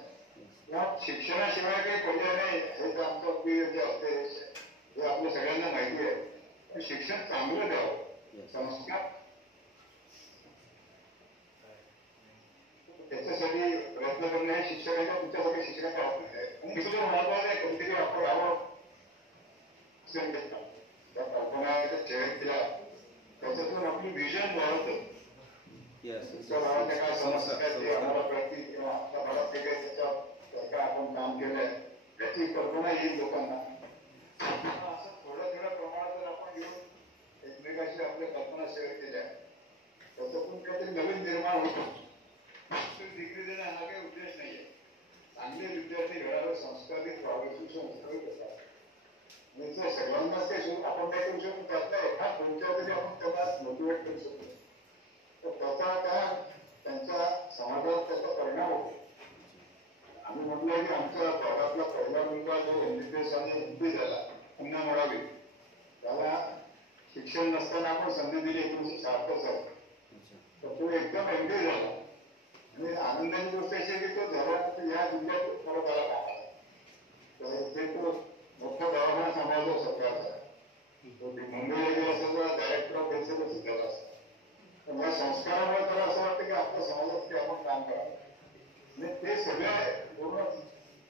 किंवा शिक्षणाशिवाय काही पर्याय नाही हे तर आमचं अगदी जे असते हे आपल्या सगळ्यांना माहिती आहे. पण शिक्षण चांगलं द्यावं संस्कार त्याच्यासाठी प्रयत्न करणं हे शिक्षकांच्या तुमच्यासाठी शिक्षकांच्या हातात आहे. आणि हे सुद्धा महत्वाचं आहे. कधीतरी आपण राहावं त्या कल्पनाच्या चेहऱ्यात दिला त्याच्यातून आपली विजन वाढतं. तुमच्या भागाच्या काय समस्या आहेत ते आम्हाला कळतील किंवा आपल्या भागात जे काही त्याच्या आपण काम केलंय त्याची कल्पना येईल लोकांना. असं थोड्या प्रमाणात जर आपण घेऊन एकमेकांशी आपल्या कल्पना शेअर केल्या त्याच्यातून काहीतरी नवीन निर्माण होतो. डिग्री देणं हा काही उद्देश नाहीये. चांगले विद्यार्थी घडावे, संस्कारित व्हावे, सुसंस्कारित असावे. म्हणजे सगळ्यांनाच काही आपण काय करू शकतो त्यातला एका कोणत्या तरी आपण त्यांना मोटिवेट करू शकतो तर त्याचा काय त्यांच्या समाजात त्याचा परिणाम होतो. आम्ही म्हटलं की आमच्या भागातला पहिला मुलगा जो MBBS आणि MD झाला पुन्हा मिळावी त्याला शिक्षण नसताना आपण संधी दिली 1976 साली तर तो एकदम MD झाला. आणि आनंदाची गोष्ट अशी की तो झाल्यानंतर या जिल्ह्यात परत आला कामाला ते तो मोठा दवाखाना सांभाळतो सरकारचा. मुंबईला गेला असं डायरेक्टर ऑफ हेल्थ सर्व्हिसेस झाला असता. पण या संस्कारामुळे त्याला असं वाटतं की आपल्या समाजात आपण काम करावं आणि ते सगळे पूर्ण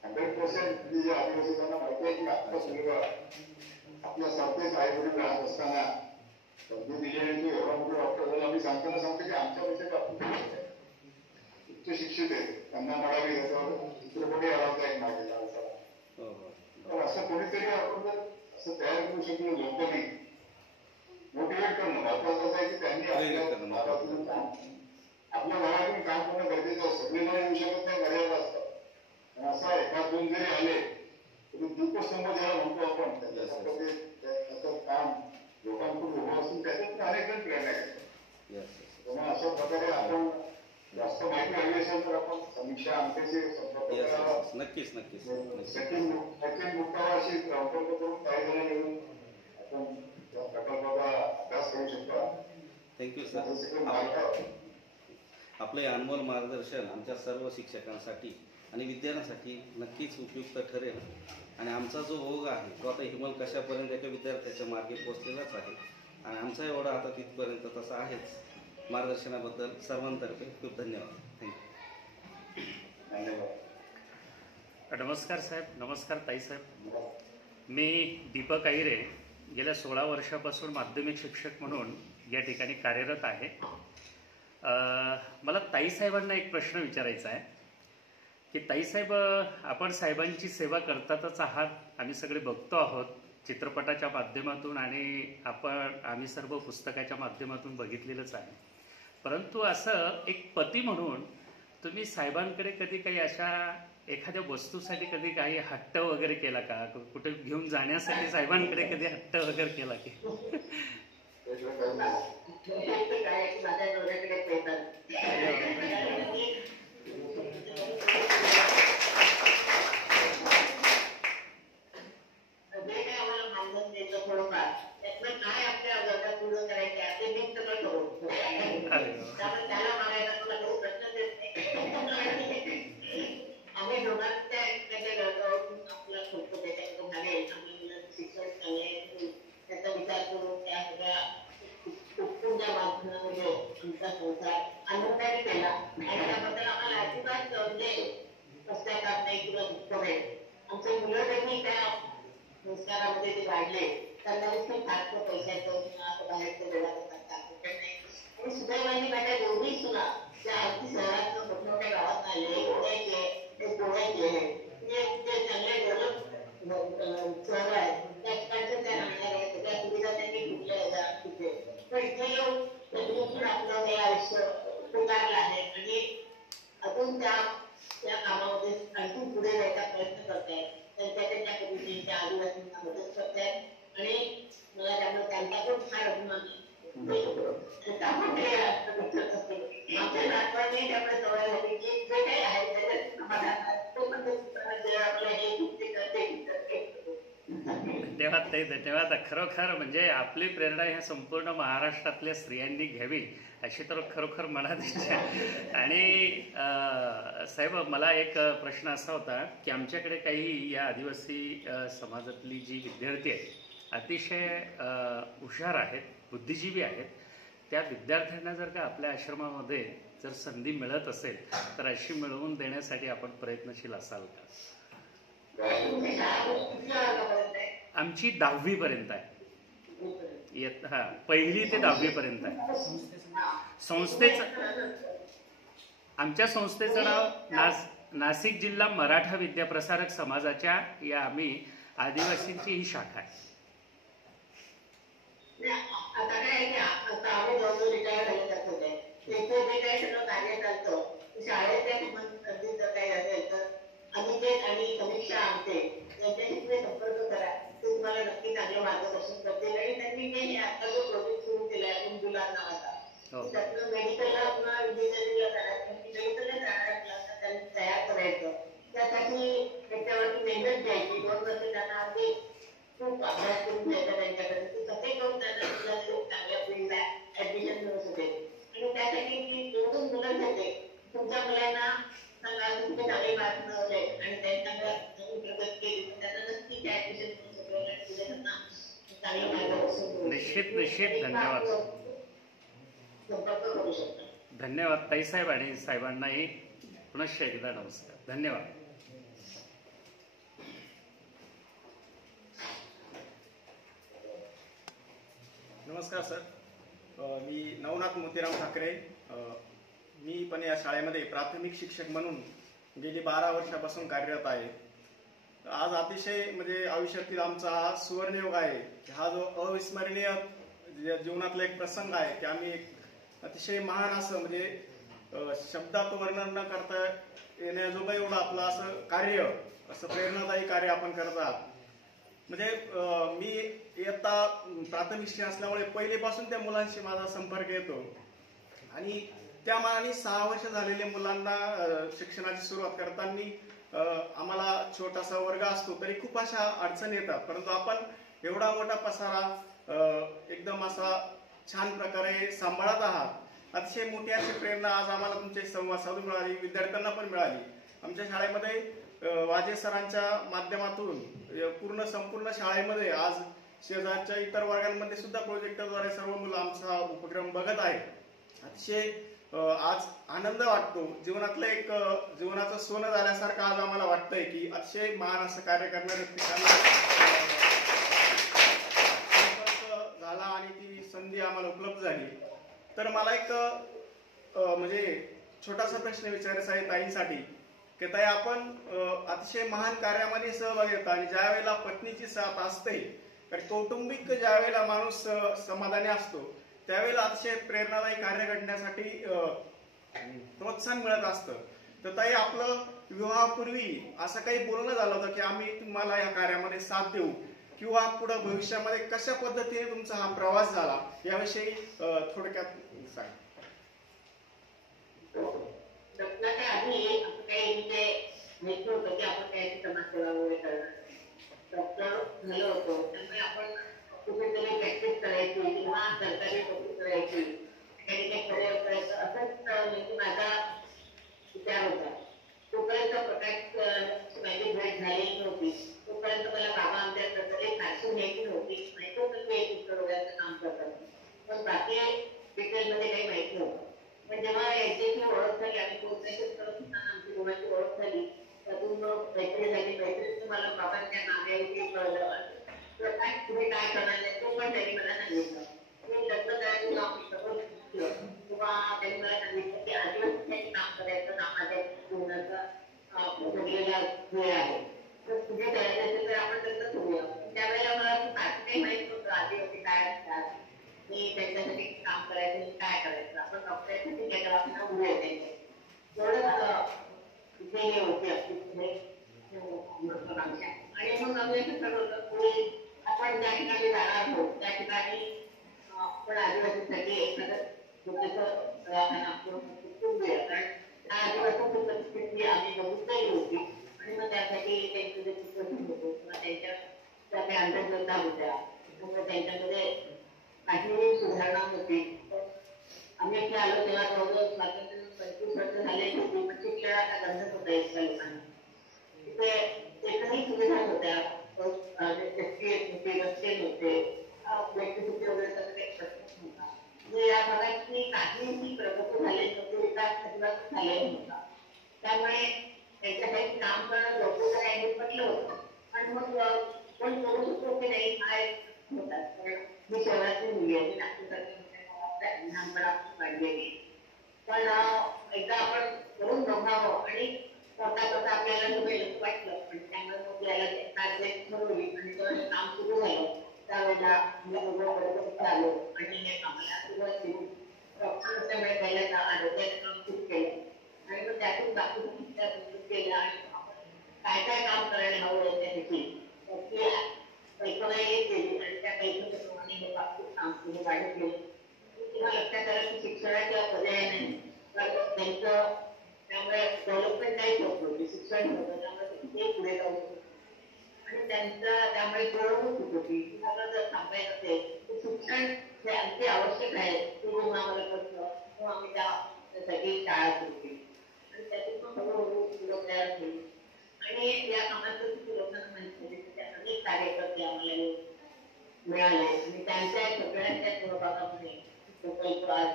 100% जे आदिवासी त्यांना माहिती आहे की आपला मुलगा आपल्या सारखेच आई वडील राहत असताना संधी दिली आणि तो एवढा मोठा डॉक्टर झाला. आम्ही सांगताना सांगतो की आमच्यापेक्षा डॉक्टर उच्च शिक्षित आहे त्यांना मिळावी याच्यावर चित्रपटही आला होता एक मागे तर असं कोणीतरी आपण जर असं तयार करू शकलो लोकांनी मोटिवेट करणं महत्वाचं आहे की त्यांनी आपल्या भागातून काम करणं गरजेचं आहे. सगळे जण येऊ शकत नाही मर्यादा असतात आणि असा 1-2 जरी आले तरी दीपस्तंभ ज्याला म्हणतो आपण त्याच्यासारखं ते त्याचं काम लोकांकडून उभं असून त्याच्यातून अनेक जण प्रेरणा घेतात. त्यामुळे अशा प्रकारे आपण जास्त माहिती हवी असेल तर आपण समीक्षा आमच्याशी संपर्क करावा. नक्कीच सचिन मुक्तावाशी संपर्क करून काही जण मिळून आपण त्या प्रकल्पाचा अभ्यास करू शकतो. Thank you sir. आपले अनमोल मार्गदर्शन आमच्या सर्व शिक्षकांसाठी आणि विद्यार्थ्यांसाठी नक्कीच उपयुक्त ठरेल आणि आमचा जो ओघ आहे तो आता हिमल कशापर्यंत एका विद्यार्थ्याच्या मार्गे पोहोचलेलाच आहे आणि आमचा एवढा आता तिथपर्यंत तसा आहेच. मार्गदर्शनाबद्दल सर्वांतर्फे खूप धन्यवाद. थँक्यू. नमस्कार साहेब. नमस्कार ताई साहेब. मी दीपक आहिरे गेल्या 16 वर्षापासून माध्यमिक शिक्षक म्हणून या ठिकाणी कार्यरत आहे. मला ताईसाहेबांना एक प्रश्न विचारायचा आहे की ताईसाहेब आपण साहेबांची सेवा करतातच आहात. आम्ही सगळे बघतो आहोत चित्रपटाच्या माध्यमातून आणि आम्ही सर्व पुस्तकाच्या माध्यमातून बघितलेलंच आहे. परंतु असं एक पती म्हणून तुम्ही साहेबांकडे कधी काही अशा एखाद्या वस्तूसाठी कधी काही हट्ट वगैरे केला का? कुठे घेऊन जाण्यासाठी साहेबांकडे कधी हट्ट वगैरे केला की? काय आपल्या गरजा पूर्ण करायच्या ते मी त्या संस्कारामध्ये ते वाढले त्यांना नुसतं फारसं पैशाचं किंवा असं बाहेरचं डोळ्याचं टाकतात नाही. आणि सुदैवाने माझ्या दोन्ही सुना त्या अगदी शहरात मोठमोठ्या गावात आले पुण्याचे ते चांगले डेव्हलप शहर आहेत त्या ठिकाणचं त्या राहणार आहेत सगळ्या सुविधा त्यांनी घेतल्या तिथे. पण इथे येऊन आपलं हे आयुष्य स्वीकारलं आहे आणि अजून त्या कामामध्ये आणखी पुढे जायचा प्रयत्न करतायत. त्यांच्या कमिटीच्या आदिवासींना मदत करतायत आणि मला त्यामुळे त्यांचा पण फार अभिमान आमच्या नातवांनी त्यामुळे सवय झाली की जे काही आहे त्याच्यात समाधान तो पण आपलं हे करते. धन्यवाद ताई, धन्यवाद. खरोखर म्हणजे आपली प्रेरणा ह्या संपूर्ण महाराष्ट्रातल्या स्त्रियांनी घ्यावी अशी तर खरोखर मनात इच्छा. आणि साहेब, मला एक प्रश्न असा होता की आमच्याकडे काही या आदिवासी समाजातली जी विद्यार्थी आहेत अतिशय हुशार आहेत, बुद्धिजीवी आहेत. त्या विद्यार्थ्यांना जर का आपल्या आश्रमामध्ये जर संधी मिळत असेल तर अशी मिळवून देण्यासाठी आपण प्रयत्नशील असाल का? आमची 10वी पर्यंत आहे. हा, 1ली ते 10वी पर्यंत आहे. आमच्या संस्थेचं नाव नाशिक जिल्हा मराठा विद्याप्रसारक समाजाच्या या आम्ही आदिवासींची ही शाखा आहे. आता काय आहे की आता आम्ही जवळजवळ रिटायर झाले होते. त्याचं जे काही सगळं कार्य चालतं शाळेच्या संबंधित जर काही असेल तर अनिकेत आणि समीक्षा आमचे यांच्याशी तुम्ही संपर्क करा. ते तुम्हाला नक्की चांगलं मार्गदर्शन करतील. आणि त्यांनी जे आता जो प्रोजेक्ट सुरू केला आहे उंदुला नावाचा त्यातलं मेडिकलला पुन्हा इंजिनिअरिंगला जाणार मेडिकलला जाणाऱ्या क्लासला त्यांनी तयार करायचं. त्यासाठी त्याच्यावरती मेहनत घ्यायची. 2 वर्ष त्यांना अगदी खूप अभ्यास करून द्यायचा त्यांच्याकडे. कसे करून त्यांना चांगल्या फील्डला ऍडमिशन मिळू शकेल. आणि त्यासाठी मी 2 मुलं घेते. तुमच्या मुलांना सांगा तुमचे चांगले मार्क मिळवले आणि त्यांना प्रगत केली त्यांना नक्की ऍडमिशन मिळू शकेल आणि तुझ्या त्यांना चांगलं मार्गदर्शन. निश्चित. धन्यवाद. संपर्क करू शकता. धन्यवाद ताईसाहेब आणि साहेबांनाही पुनश्च एकदा नमस्कार. धन्यवाद. नमस्कार सर, मी नवनाथ मोतीराम ठाकरे. मी पण या शाळेमध्ये प्राथमिक शिक्षक म्हणून गेली 12 वर्षापासून कार्यरत आहे. आज अतिशय म्हणजे आयुष्यातील आमचा हा सुवर्णयोग आहे. हा जो अविस्मरणीय जीवनातला एक प्रसंग आहे की आम्ही अतिशय महान असं म्हणजे शब्दात वर्णन न करता येण्याजोगं एवढं आपलं असं कार्य, असं प्रेरणादायी कार्य आपण करत आहात. म्हणजे मी इयत्ता प्राथमिक शिक्षण असल्यामुळे पहिलेपासून त्या मुलांशी माझा संपर्क येतो आणि त्या मानाने 6 वर्ष झालेल्या मुलांना शिक्षणाची सुरुवात करताना आम्हाला छोटासा वर्ग असतो तरी खूप अशा अडचणी येतात. परंतु आपण एवढा मोठा पसारा एकदम असा छान प्रकारे सांभाळत आहात. अतिशय मोठी अशी प्रेरणा आज आम्हाला तुमचे संवाद साधून मिळाली, विद्यार्थ्यांना पण मिळाली. आमच्या शाळेमध्ये वाजे सरांच्या माध्यमातून संपूर्ण शाळेमध्ये आज शेजारच्या इतर वर्गांमध्ये सुद्धा प्रोजेक्टरद्वारे सर्व मुलं आमचा उपक्रम बघत आहेत. अतिशय आज आनंद वाटतो. जीवनातलं एक जीवनाचं सोनं झाल्यासारखं आज आम्हाला वाटतंय की अतिशय महान असं कार्य करणाऱ्या झाला आणि ती संधी आम्हाला उपलब्ध झाली. तर मला एक म्हणजे छोटासा प्रश्न विचारायचा आहे ताईंसाठी की ताई, आपण अतिशय महान कार्यामध्ये सहभागी होता आणि ज्या वेळेला पत्नीची साथ असते तर कौटुंबिक ज्या वेळेला माणूस समाधानी असतो त्यावेळेला अतिशय प्रेरणादायी कार्य घडण्यासाठी प्रोत्साहन मिळत असतं. तर ताई, आपलं विवाहापूर्वी असं काही बोलणं झालं होतं की आम्ही तुम्हाला या कार्यामध्ये साथ देऊ किंवा पुढे भविष्यामध्ये कशा पद्धतीने तुमचा हा प्रवास झाला याविषयी थोडक्यात सांगा. आधी काही म्हणजे माहिती होतं की आपण काही समाजसेवा वगैरे करणार. डॉक्टर झालं होतं त्यामुळे आपण कुठेतरी प्रॅक्टिस करायची किंवा सरकारी नोकरी करायची, काही काही करिअर करायचं असंच म्हणजे माझा विचार होता. तोपर्यंत प्रकाश माझी भेट झालेली नव्हती. तोपर्यंत मला बाबा आमच्या सरकारी फारशी माहिती नव्हती. माहिती होतं की एक कुष्ठरोगाचं काम करतात पण बाकी डिटेलमध्ये काही माहिती नव्हतं. पण जेव्हा यांच्याची ओळख झाली, आम्ही कोर्सेस करत असताना आमची दोघांची ओळख झाली, त्यातून मैत्री झाली. मैत्रीतून तुम्हाला बाबांच्या नावे ते कळलं तर काय तुम्ही काय करणार आहे तो पण त्यांनी मला सांगितलं. मी लग्न करायचं काम सगळं शिकलं किंवा त्यांनी मला सांगितलं की आदिवासी काम करायचं नामाच्या जीवनाचा घडलेला वेळ आहे. तर तुझे करायचं असेल तर आपण तसं करूया. त्यावेळेला मला काही माहित नव्हतं आदिवासी काय असतात, मी त्यांच्यासाठी काम करायचं काय करायचं. आपण डॉक्टरसाठी त्या दवाखाना उभे होते एवढंच तिथे हे होते आपली आणि मग आम्ही असं ठरवलं की आपण ज्या ठिकाणी जाणार आहोत त्या ठिकाणी आपण आदिवासीसाठी एखादं छोटंसं दवाखाना आपण खूप वेळ कारण त्या आदिवासी परिस्थिती आम्ही बघितलेली होती आणि मग त्यासाठी त्यांचं जे चित्रपट होतं किंवा त्यांच्या त्या काही अंधश्रद्धा होत्या मग त्यांच्यामध्ये काहीही सुधारणा होती. आम्ही इथे आलो तेव्हा जवळजवळ स्वातंत्र्य 25 वर्ष झाले की शिक्षणाचा गंधच होता इथल्या लोकांना. तिथे एकही सुविधा नव्हत्या, रस्ते नव्हते, इलेक्ट्रिसिटी वगैरे त्याचा काही प्रश्नच नव्हता. म्हणजे या भागाची काहीही प्रगती झाली नव्हती, विकास अजिबात झालेला नव्हता. त्यामुळे त्यांच्यासाठी काम करणं लोकांना यांनी पटलं होतं. आणि मग कोण करू शकतो की नाही काय होतात. कारण मी शहरातली मुली आहे, नागपूरसाठी लहानपणापासून काढलेली. पण एकदा आपण करून बघावं आणि स्वतः आपल्याला सगळं वाटलं पण त्यामुळे मग याला ठरवली आणि जेव्हा काम सुरू झालं त्यावेळेला मी सगळं बरोबर आलो आणि या कामाला सुरुवात केली. डॉक्टर असल्यामुळे पहिल्यांदा आरोग्याचं काम सुरू केलं आणि मग त्यातून दाखवून केलं आणि काय काय काम करायला हवं याच्यासाठी कल्पनाही केली आणि त्या कल्पनेप्रमाणे हे बाबतीत काम सुरू वाढत गेलं. किंवा लक्षात आलं की शिक्षणाच्या पर्याय नाही तर त्यांचं त्यामुळे डेव्हलपमेंट काहीच होत नव्हती. शिक्षण होतं त्यामुळे ते पुढे जाऊ शकतो आणि त्यांचं त्यामुळे गौरवच होत होती. सगळं जर थांबायचं असेल तर शिक्षण हे अगदी आवश्यक आहे. ते जेव्हा आम्हाला कळलं तेव्हा आम्ही त्यासाठी शाळा सुरू केली आणि त्यातून मग हळूहळू मुलं तयार झाली आणि या कामाचं किती लोकांना माहिती झाली तर त्या अनेक कार्यकर्ते आम्हाला मिळाले आणि त्यांच्या सगळ्यांच्या सहभागामध्ये प्रकल्प आज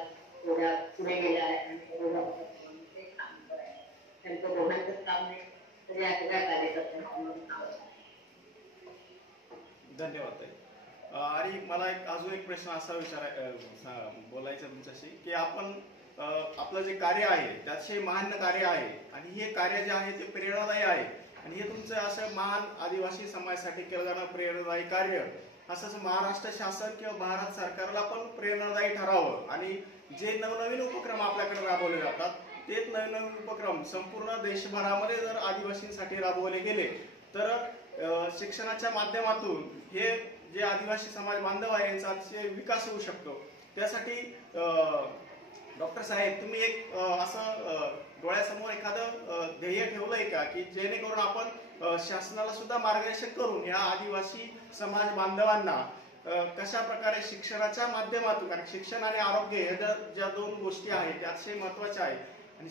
थोड्या पुढे गेला आहे आणि ते काम करायचं त्यांचं दोघांचंच काम नाही तर या सगळ्या कार्यकर्त्यांना धन्यवाद ताई. आणि मला अजून एक प्रश्न असा बोलायचा तुमच्याशी की आपण आपलं जे कार्य आहे ते अतिशय महान कार्य आहे आणि हे कार्य जे आहे ते प्रेरणादायी आहे आणि हे तुमचं असं महान आदिवासी समाजासाठी केलं जाणारं प्रेरणादायी कार्य असंच महाराष्ट्र शासन किंवा भारत सरकारला पण प्रेरणादायी ठरावं आणि जे नवनवीन उपक्रम आपल्याकडे राबवले जातात तेच नवनवीन उपक्रम संपूर्ण देशभरामध्ये जर आदिवासींसाठी राबवले गेले तर शिक्षणाच्या माध्यमातून हे जे आदिवासी समाज बांधव आहे यांचा अतिशय विकास होऊ शकतो. त्यासाठी डॉक्टर साहेब तुम्ही एक असं डोळ्यासमोर एखादं ध्येय ठेवलंय का की जेणेकरून आपण शासनाला सुद्धा मार्गदर्शन करून या आदिवासी समाज बांधवांना कशा प्रकारे शिक्षणाच्या माध्यमातून कारण शिक्षण आणि आरोग्य ह्या ज्या दोन गोष्टी आहेत त्या अतिशय महत्वाच्या आहेत आणि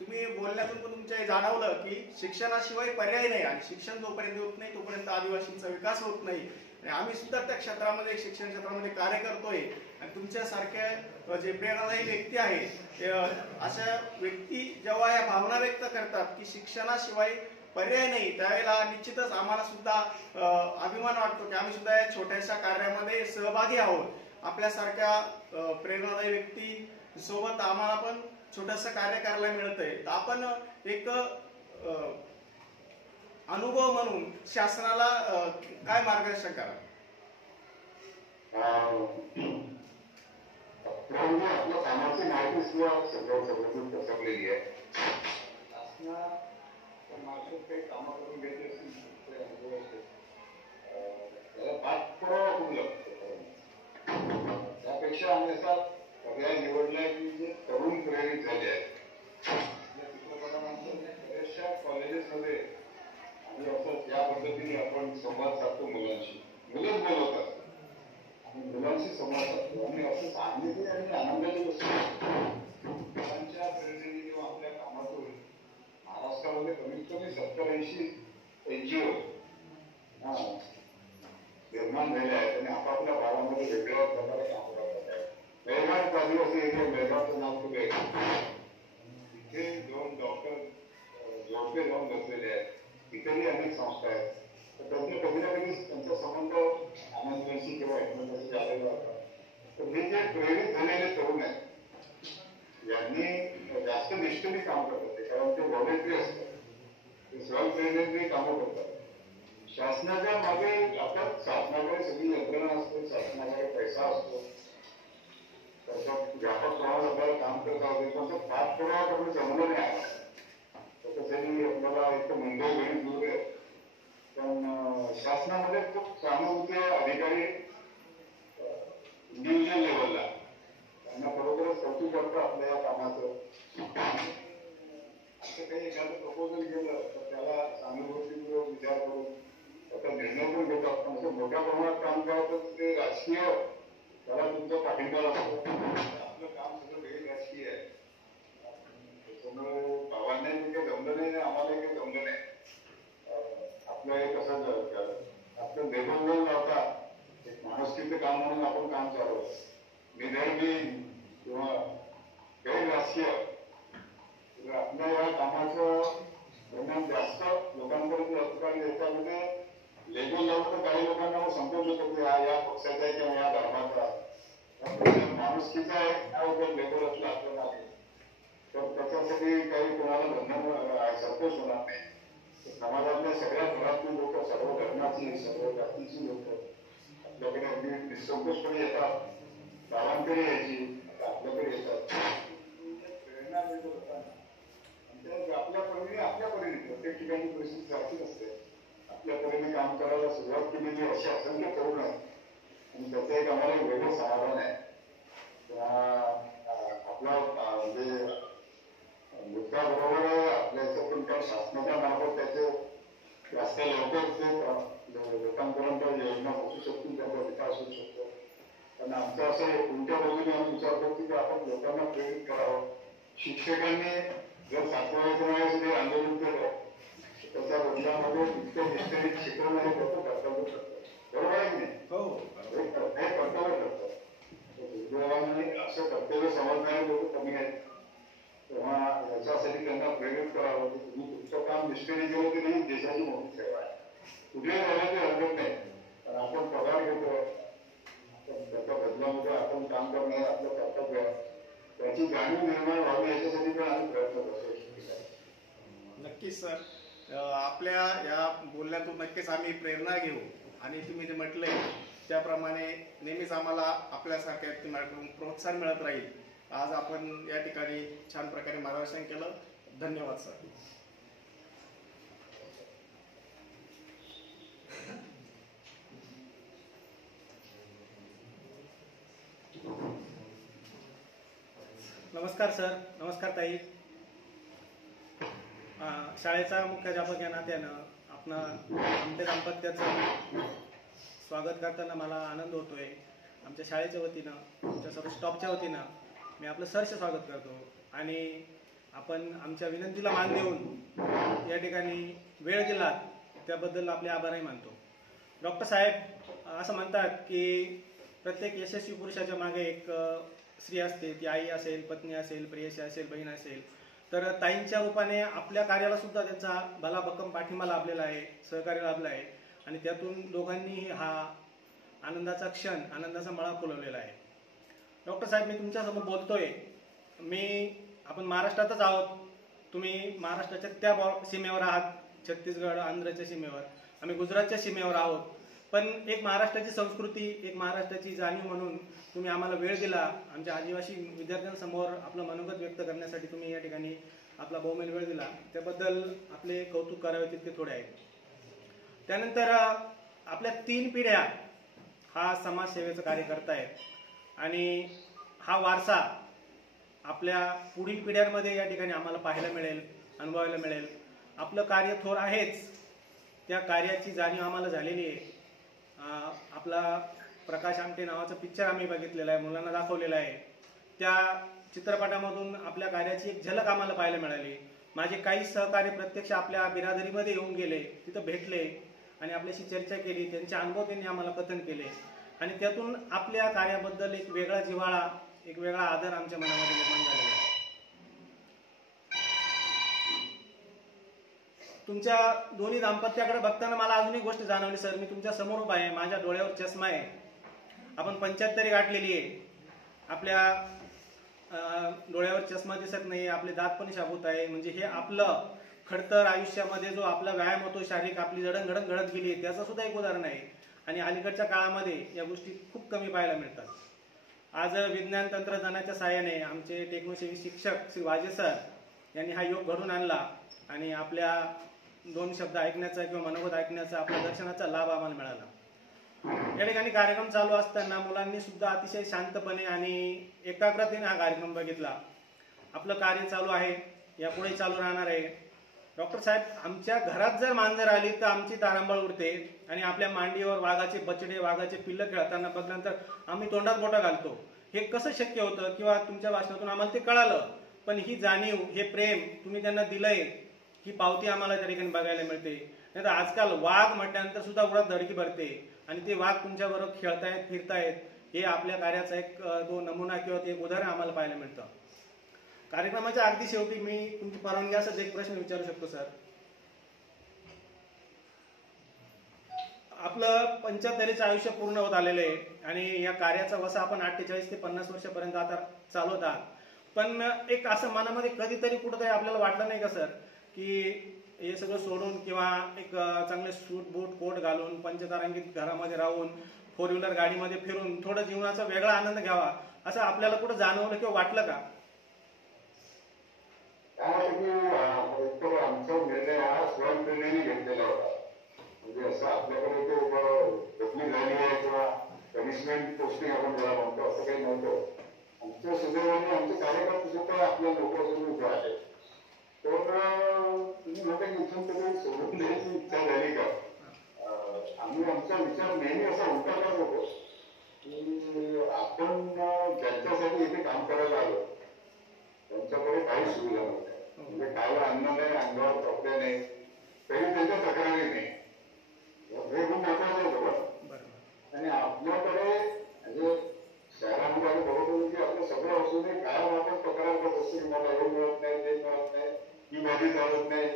तुम्ही बोलण्यातून पण तुमच्या जाणवलं की शिक्षणाशिवाय पर्याय नाही आणि शिक्षण जोपर्यंत होत नाही तोपर्यंत आदिवासींचा विकास होत नाही आणि आम्ही सुद्धा त्या क्षेत्रामध्ये शिक्षण क्षेत्रामध्ये कार्य करतोय आणि तुमच्यासारख्या जे प्रेरणादायी व्यक्ती आहेत अशा व्यक्ती जेव्हा या भावना व्यक्त करतात की शिक्षणाशिवाय पर्याय नाही त्यावेळेला निश्चितच आम्हाला सुद्धा अभिमान वाटतो की आम्ही सुद्धा या छोट्याशा कार्यामध्ये सहभागी आहोत. आपल्यासारख्या प्रेरणादायी व्यक्ती सोबत आम्हाला पण छोटंसं कार्य करायला मिळतंय. तर आपण एक अनुभव म्हणून शासनाला काय मार्गदर्शन करा? आपल्या कामाची माहिती सुद्धा सगळं पसरलेली आहे. काही कामं करून घ्यायची असतील त्याला पाठपुरावा होऊ लागतो. त्यापेक्षा आम्ही असा पर्याय निवडलाय की जे तरुण प्रेरित झाले आहेत. या चित्रपटानंतर बऱ्याचशा कॉलेजेसमध्ये आणि असं या पद्धतीने आपण संवाद साधतो मुलांशी. मुलंच बोलवतात आणि मुलांशी संवाद साधतो आणि असं सांगितले आणि आनंदाची गोष्ट मुलांच्या प्रेरणेने किंवा आपल्या कामातून महाराष्ट्रामध्ये कमीत कमी 70-80 NGO निर्माण झाले आहेत आणि आपापल्या भागामध्ये वेगवेगळ्या प्रकारे काम करत आहेत. बेळगाव आदिवासी एरिया बेळगावचं नाव खूप आहे. तिथे दोन डॉक्टर जोडपे जाऊन बसलेले आहेत इतरही अनेक संस्था आहेत. तर त्यांचे कधी ना कधी त्यांचा संबंध आनंदाशी किंवा एकमेकांशी झालेला होता. तर हे जे प्रेरित झालेले तरुण आहेत यांनी जास्त निष्ठेने काम करतात, कारण ते व्हॉलेंटरी असतात, ते स्वयंप्रेरणेने कामं करतात. शासनाच्या मागे आपण शासनाकडे सगळी यंत्रणा असते, शासनाकडे पैसा असतो, त्याच्यात व्यापक प्रमाणात आपल्याला काम करता होते, पण तो पाठपुरावा करणं जमलं नाही आला. त्याच्यासाठी आपल्याला एक मुंबई गणित दूर आहे, पण शासनामध्ये खूप सहानुभूती अधिकारी इंडिव्हिज्युअल लेवलला त्यांना बरोबरच कौतुक करतं आपल्या या कामाचं. असं काही एखादं प्रपोजल गेलं तर त्याला सहानुभूतीपूर्वक विचार करून त्याचा निर्णय पण घेतात. पण असं मोठ्या प्रमाणात काम करायचं ते राजकीय त्याला तुमचा पाठिंबा लागतो. आपलं काम सगळं वेगळं राजकीय आहे. त्याच्यामुळे भावांना काही जमलं नाही, आम्हाला काही जमलं नाही. आपलं हे कसं आपलं देवबंधन लावता एक माणुसकीचं काम म्हणून आपण काम चालवलं. निधर्मी किंवा गैर राजकीय आपल्या या कामाचं परिणाम जास्त लोकांपर्यंत अधिकारी याच्यामध्ये लेबल लावलं तर काही लोकांना संकोच होतो की हा या पक्षाचा आहे किंवा या धर्माचा माणुसकीचा आहे, हा वगैरे लेबल असला आपल्याला तर त्याच्यासाठी काही कोणाला बंधन संकोच होणार नाही. समाजातल्या सगळ्या घरातली लोक, सर्व धर्माची, सर्व जातीची लोक आपल्याकडे अगदी निसंकोचपणे येतात. गावांकडे यायची आपल्याकडे येतात. प्रेरणा मिळत असताना आपल्या परीने प्रत्येक ठिकाणी परिस्थिती सारखी नसते. आपल्या परीने काम करायला सुरुवात केलेली अशी असंख्य तरुण आहे आणि त्याचं एक आम्हाला वेगळं समाधान आहे. आपला म्हणजे मुद्द्याबरोबर आपल्या याचं पण काही शासनाच्या मार्फत त्याचे जास्त लवकर ते लोकांपर्यंत योजना पोहोचू शकतील, त्याचा विकास होऊ शकतो. पण आमचं असं कोणत्या बाजूने आम्ही विचार करतो की आपण लोकांना प्रेरित करावं. शिक्षकांनी जर सातवायचं आंदोलन केलं त्याच्या बदलामध्ये इतकं निष्ठेने शिकवणं हे लोक कर्तव्य करतात. बरोबर आहे की नाही? हे कर्तव्य करतात. दुर्दैवाने असं कर्तव्य समजणारे लोक कमी आहेत. तेव्हा याच्यासाठी त्यांना प्रेरित करावं की तुम्ही तुमचं काम निष्ठेने केलं तरी देशाची मोठी सेवा आहे. कुठेही जाण्याची हरकत नाही, कारण आपण पगार घेतो, त्याच्या बदलामध्ये आपण काम करणं आपलं कर्तव्य आहे. त्याची जाणीव निर्माण व्हावी याच्यासाठी पण आम्ही प्रयत्न करतो. नक्कीच सर, आपल्या या बोलण्यातून नक्कीच आम्ही प्रेरणा घेऊ आणि तुम्ही जे म्हटलंय त्याप्रमाणे नेहमीच आम्हाला आपल्यासारख्या व्यक्तींकडून प्रोत्साहन मिळत राहील. आज आपण या ठिकाणी छान प्रकारे मार्गदर्शन केलं. धन्यवाद सर. नमस्कार सर. नमस्कार ताई. शाळेचा मुख्याध्यापक या नात्यानं आमच्या दाम्पत्याचं स्वागत करताना मला आनंद होतोय. आमच्या शाळेच्या वतीनं, आमच्या सर्व स्टॉपच्या वतीनं मी आपलं सहर्ष स्वागत करतो आणि आपण आमच्या विनंतीला मान देऊन या ठिकाणी वेळ दिलात त्याबद्दल आपले आभारही मानतो. डॉक्टर साहेब असं म्हणतात की प्रत्येक यशस्वी पुरुषाच्या मागे एक स्त्री असते, ती आई असेल, पत्नी असेल, प्रेयसी असेल, बहीण असेल. तर ताईंच्या रूपाने आपल्या कार्याला सुद्धा त्यांचा भलाभक्कम पाठिंबा लाभलेला आहे, सहकार्य लाभलं आहे आणि त्यातून दोघांनी हा आनंदाचा क्षण, आनंदाचा मळा फुलवलेला आहे. डॉक्टर साहेब, मी तुमच्यासमोर बोलतोय. आपण महाराष्ट्रातच आहोत. तुम्ही महाराष्ट्राच्या त्या सीमेवर आहात, छत्तीसगड, आंध्रच्या सीमेवर. आम्ही गुजरातच्या सीमेवर आहोत. पण एक महाराष्ट्राची संस्कृती, एक महाराष्ट्राची जाणीव म्हणून तुम्ही आम्हाला वेळ दिला. आमच्या आदिवासी विद्यार्थ्यांसमोर आपलं मनोगत व्यक्त करण्यासाठी तुम्ही या ठिकाणी आपला बहुमूल्य वेळ दिला. त्याबद्दल आपले कौतुक करावे तितके थोडे आहे. त्यानंतर आपल्या 3 पिढ्या हा समाजसेवेचं कार्य करतायत आणि हा वारसा आपल्या पुढील पिढ्यांमध्ये या ठिकाणी आम्हाला पाहायला मिळेल, अनुभवायला मिळेल. आपलं कार्य थोर आहेच, त्या कार्याची जाणीव आम्हाला झालेली आहे. आपला प्रकाश आमटे नावाचा पिक्चर आम्ही बघितलेला आहे, मुलांना दाखवलेला आहे. त्या चित्रपटामधून आपल्या कार्याची एक झलक आम्हाला पाहायला मिळाली. माझे काही सहकारी प्रत्यक्ष आपल्या बिरादरीमध्ये येऊन गेले, तिथं भेटले आणि आपल्याशी चर्चा केली. त्यांचे अनुभव त्यांनी आम्हाला कथन केले आणि त्यातून आपल्या कार्याबद्दल एक वेगळा जिव्हाळा, एक वेगळा आदर आमच्या मनामध्ये निर्माण झालेला आहे. तुमच्या दोन्ही दाम्पत्याकडे बघताना मला अजून एक गोष्ट जाणवली सर. मी तुमच्या समोर उभा आहे, माझ्या डोळ्यावर चष्मा आहे, आपण 75 गाठलेली आहे, आपल्या डोळ्यावर चष्मा दिसत नाही, आपले दात पण शाबूत आहे. म्हणजे हे आपलं खडतर आयुष्यामध्ये जो आपला व्यायाम होतो, शारीरिक आपली जडणघडण घडत गेली आहे, त्याचं सुद्धा एक उदाहरण आहे. आणि अलीकडच्या काळामध्ये या गोष्टी खूप कमी पाहायला मिळतात. आज विज्ञान तंत्रज्ञानाच्या सहाय्याने आमचे टेक्नोसेवी शिक्षक श्री वाजे सर यांनी हा योग घडून आणला आणि आपल्या 2 शब्द ऐकण्याचा किंवा मनोगत ऐकण्याचा, आपल्या दर्शनाचा लाभ आम्हाला मिळाला. या ठिकाणी कार्यक्रम चालू असताना मुलांनी सुद्धा अतिशय शांतपणे आणि एकाग्रतेने हा कार्यक्रम बघितला. आपलं कार्य चालू आहे, यापुढे चालू राहणार आहे. डॉक्टर साहेब, आमच्या घरात जर मांजर आली तर आमची तारांबळ उडते आणि आपल्या मांडीवर वाघाचे बछडे, वाघाचे पिल्लं खेळताना बघल्यानंतर आम्ही तोंडात बोटं घालतो. हे कसं शक्य होतं किंवा तुमच्या भाषणातून आम्हाला ते कळालं, पण ही जाणीव, हे प्रेम तुम्ही त्यांना दिलंय, ही पावती आम्हाला त्या ठिकाणी बघायला मिळते. नाही तर आजकाल वाघ म्हटल्यानंतर सुद्धा उडत धडकी भरते आणि ते वाघ तुमच्याबरोबर खेळतायत, फिरतायत. हे आपल्या कार्याचा एक तो नमुना किंवा ते उदाहरण आम्हाला पाहायला मिळतं. कार्यक्रमाच्या अगदी शेवटी मी तुमची परवानगी असंच एक प्रश्न विचारू शकतो सर. आपलं 75 आयुष्य पूर्ण होत आलेलं आहे आणि या कार्याचा वसा आपण 48 ते 50 वर्षापर्यंत आता चालवत आहात. पण एक असं मनामध्ये कधीतरी कुठंतरी आपल्याला वाटलं नाही का सर, की हे सगळं सोडून किंवा एक चांगले सूट बूट कोट घालून पंचतारांकित घरामध्ये राहून 4 व्हीलर गाडीमध्ये फिरून थोडं जीवनाचा वेगळा आनंद घ्यावा, असं आपल्याला कुठं जाणवलं किंवा वाटलं का? आमचा निर्णय हा स्वयंप्रेरणेने घेतलेला होता. म्हणजे असं आपल्याकडे तो ओपनिंग झाली आहे किंवा कमिशमेंट पोस्टिंग आपण ज्याला म्हणतो असं काही नव्हतं. आमच्या सुदैवाने आमचे कार्यकर्ते सुद्धा आपल्या लोकांसमोर उभे आले. तर तुम्ही म्हणता की इथून तुम्ही सोडून द्यायची इच्छा झाली का? आम्ही आमचा विचार नेहमी असा उलटा करत होतो की आपण ज्यांच्यासाठी इथे काम करायला आलो त्यांच्याकडे काही सुविधा नव्हत्या. म्हणजे खायला अन्न नाही, अंगावर कपडे नाही, तरी त्यांच्या तक्रारी नाही. हे खूप महत्वाचं होतं. आणि आपल्याकडे म्हणजे शहरामध्ये आम्ही बघतो की आपलं सगळं असूनही काय आपण तक्रार करत असतो की मला हे मिळत नाही, ते मिळत नाही, ही माझी चालत नाही.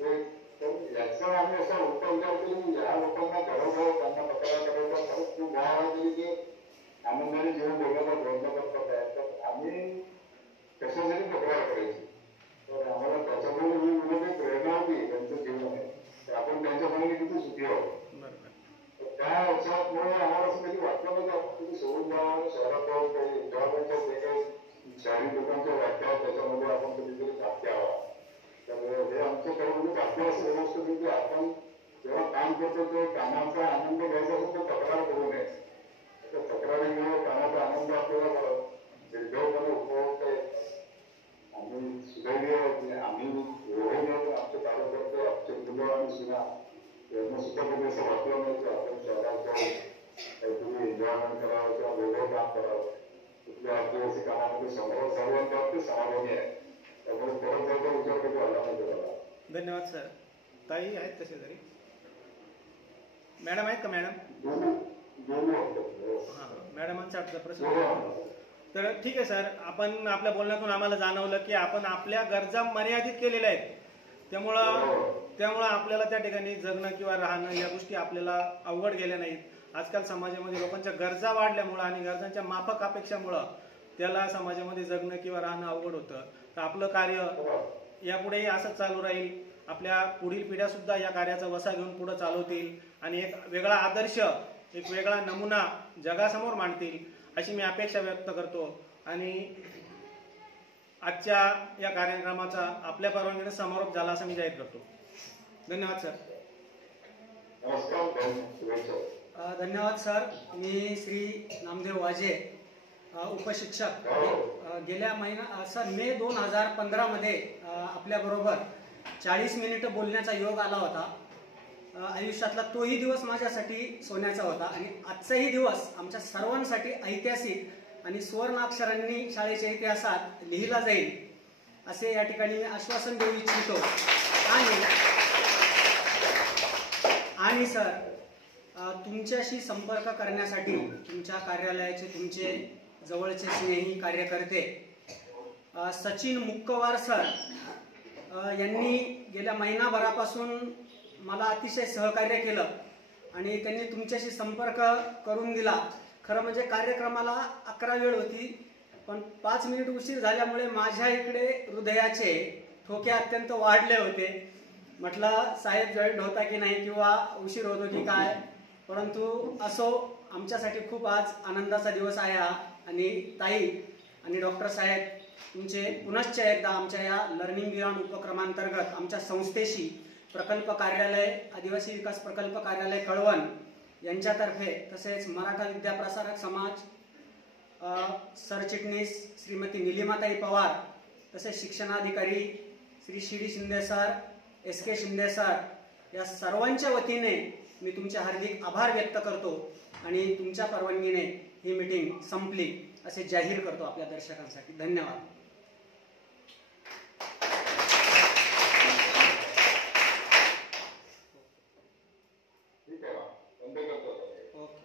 तर याचा आम्ही असा उलटा विचार केला की या लोकांना घरोघर त्यांना तक्रार करायचा खरंच खूप भाव आहे की ते आनंदाने जीवन जगण्याचा प्रयत्न करतात आहे. तर आम्ही कशासाठी तक्रार करायची? तर आम्हाला त्याच्यामुळे ही मुलं प्रेरणा होती त्यांचं जीवन आहे, तर आपण त्यांच्यामुळे किती सुखी आहोत. त्या याच्यामुळे आम्हाला असं कधी वाटलं नाही की आपण किती सोडून जावं शहरात जाऊन काही जॉबच्या जे काही शहरी लोकांच्या व्याख्या त्याच्यामध्ये आपण कधीतरी भाग घ्यावा. तर हे आमच्याकडे म्हणजे आपलं असं व्यवस्थित की आपण जेव्हा काम करतो ते कामाचा आनंद घ्यायचा असेल तर तक्रार करू नये. त्या तक्रारीमुळे कामाचा आनंद आपल्याला दीर्घपणे उपभोगता येतो. आम्ही सुदैव आम्ही एवढे आमचे कार्यकर्ते, आमचे मुलं आणि सुना यांना सुद्धा कधी असं वाटलं नाही की आपण शहरात जाऊन काहीतरी एन्जॉयमेंट करावं किंवा वेगळं काम करावं. कुठल्या आदिवासी कामामध्ये सर्वांच्या बाबतीत समाधानी आहे. त्यामुळे परत जायचा विचार कधी आला नाही मला. धन्यवाद सर. ताई आहेत तसे तरी मॅडम आहेत का? मॅडम मॅडमांचा आजचा प्रश्न. तर ठीक आहे सर, आपण आपल्या बोलण्यातून आम्हाला जाणवलं की आपण आपल्या गरजा मर्यादित केलेल्या आहेत. त्यामुळं आपल्याला त्या ठिकाणी जगणं किंवा राहणं या गोष्टी आपल्याला अवघड गेल्या नाहीत. आजकाल समाजामध्ये लोकांच्या गरजा वाढल्यामुळं आणि गरजांच्या माफक अपेक्षामुळं त्याला समाजामध्ये जगणं किंवा राहणं अवघड होतं. तर आपलं कार्य यापुढेही असंच चालू राहील. आपल्या पुढील पिढ्या सुद्धा या कार्याचा वसा घेऊन पुढे चालवतील आणि एक वेगळा आदर्श, एक वेगळा नमुना जगासमोर मांडतील अशी मी अपेक्षा व्यक्त करतो. आणि आजच्या या कार्यक्रमाचा आपल्या परवानगीने समारोप झाला असं मी जाहीर करतो. धन्यवाद सर. धन्यवाद सर. मी श्री नामदेव वाजे, उपशिक्षक. गेल्या सर मे 2015 मध्ये आपल्याबरोबर 40 मिनिटं बोलण्याचा योग आला होता. आयुष्यातला तोही दिवस माझ्यासाठी सोन्याचा होता आणि आजचाही दिवस आमच्या सर्वांसाठी ऐतिहासिक आणि सुवर्ण अक्षरांनी शाळेच्या इतिहासात लिहिला जाईल असे या ठिकाणी मी आश्वासन देऊ इच्छितो. आणि सर, तुमच्याशी संपर्क करण्यासाठी तुमच्या कार्यालयाचे तुमचे जवळचे स्नेही कार्यकर्ते सचिन मुक्कवार सर यांनी गेल्या महिनाभरापासून मला अतिशय सहकार्य केलं आणि त्यांनी तुमच्याशी संपर्क करून दिला. खरं म्हणजे कार्यक्रमाला 11 वेळ होती, पण 5 मिनिट उशीर झाल्यामुळे माझ्या इकडे हृदयाचे ठोके अत्यंत वाढले होते. म्हटलं साहेब जॉईंट होता की नाही किंवा उशीर होतो की काय, परंतु असो, आमच्यासाठी खूप आज आनंदाचा दिवस आहे हा. आणि ताई आणि डॉक्टर साहेब तुमचे पुनश्च एकदा आमच्या या लर्निंग बियॉन्ड उपक्रमांतर्गत आमच्या संस्थेशी प्रकल्प कार्यालय, आदिवासी विकास प्रकल्प कार्यालय कळवण यांच्यातर्फे, तसेच मराठा विद्याप्रसारक समाज सरचिटणीस श्रीमती निलिमाताई पवार, तसेच शिक्षणाधिकारी श्री शिडी Shinde sir, SK Shinde sir, या सर्वांच्या वतीने मी तुमचे हार्दिक आभार व्यक्त करतो आणि तुमच्या परवानगीने ही मीटिंग संपली असे जाहीर करतो आपल्या दर्शकांसाठी. धन्यवाद. ठीक आहे, बंद करतो. ओके.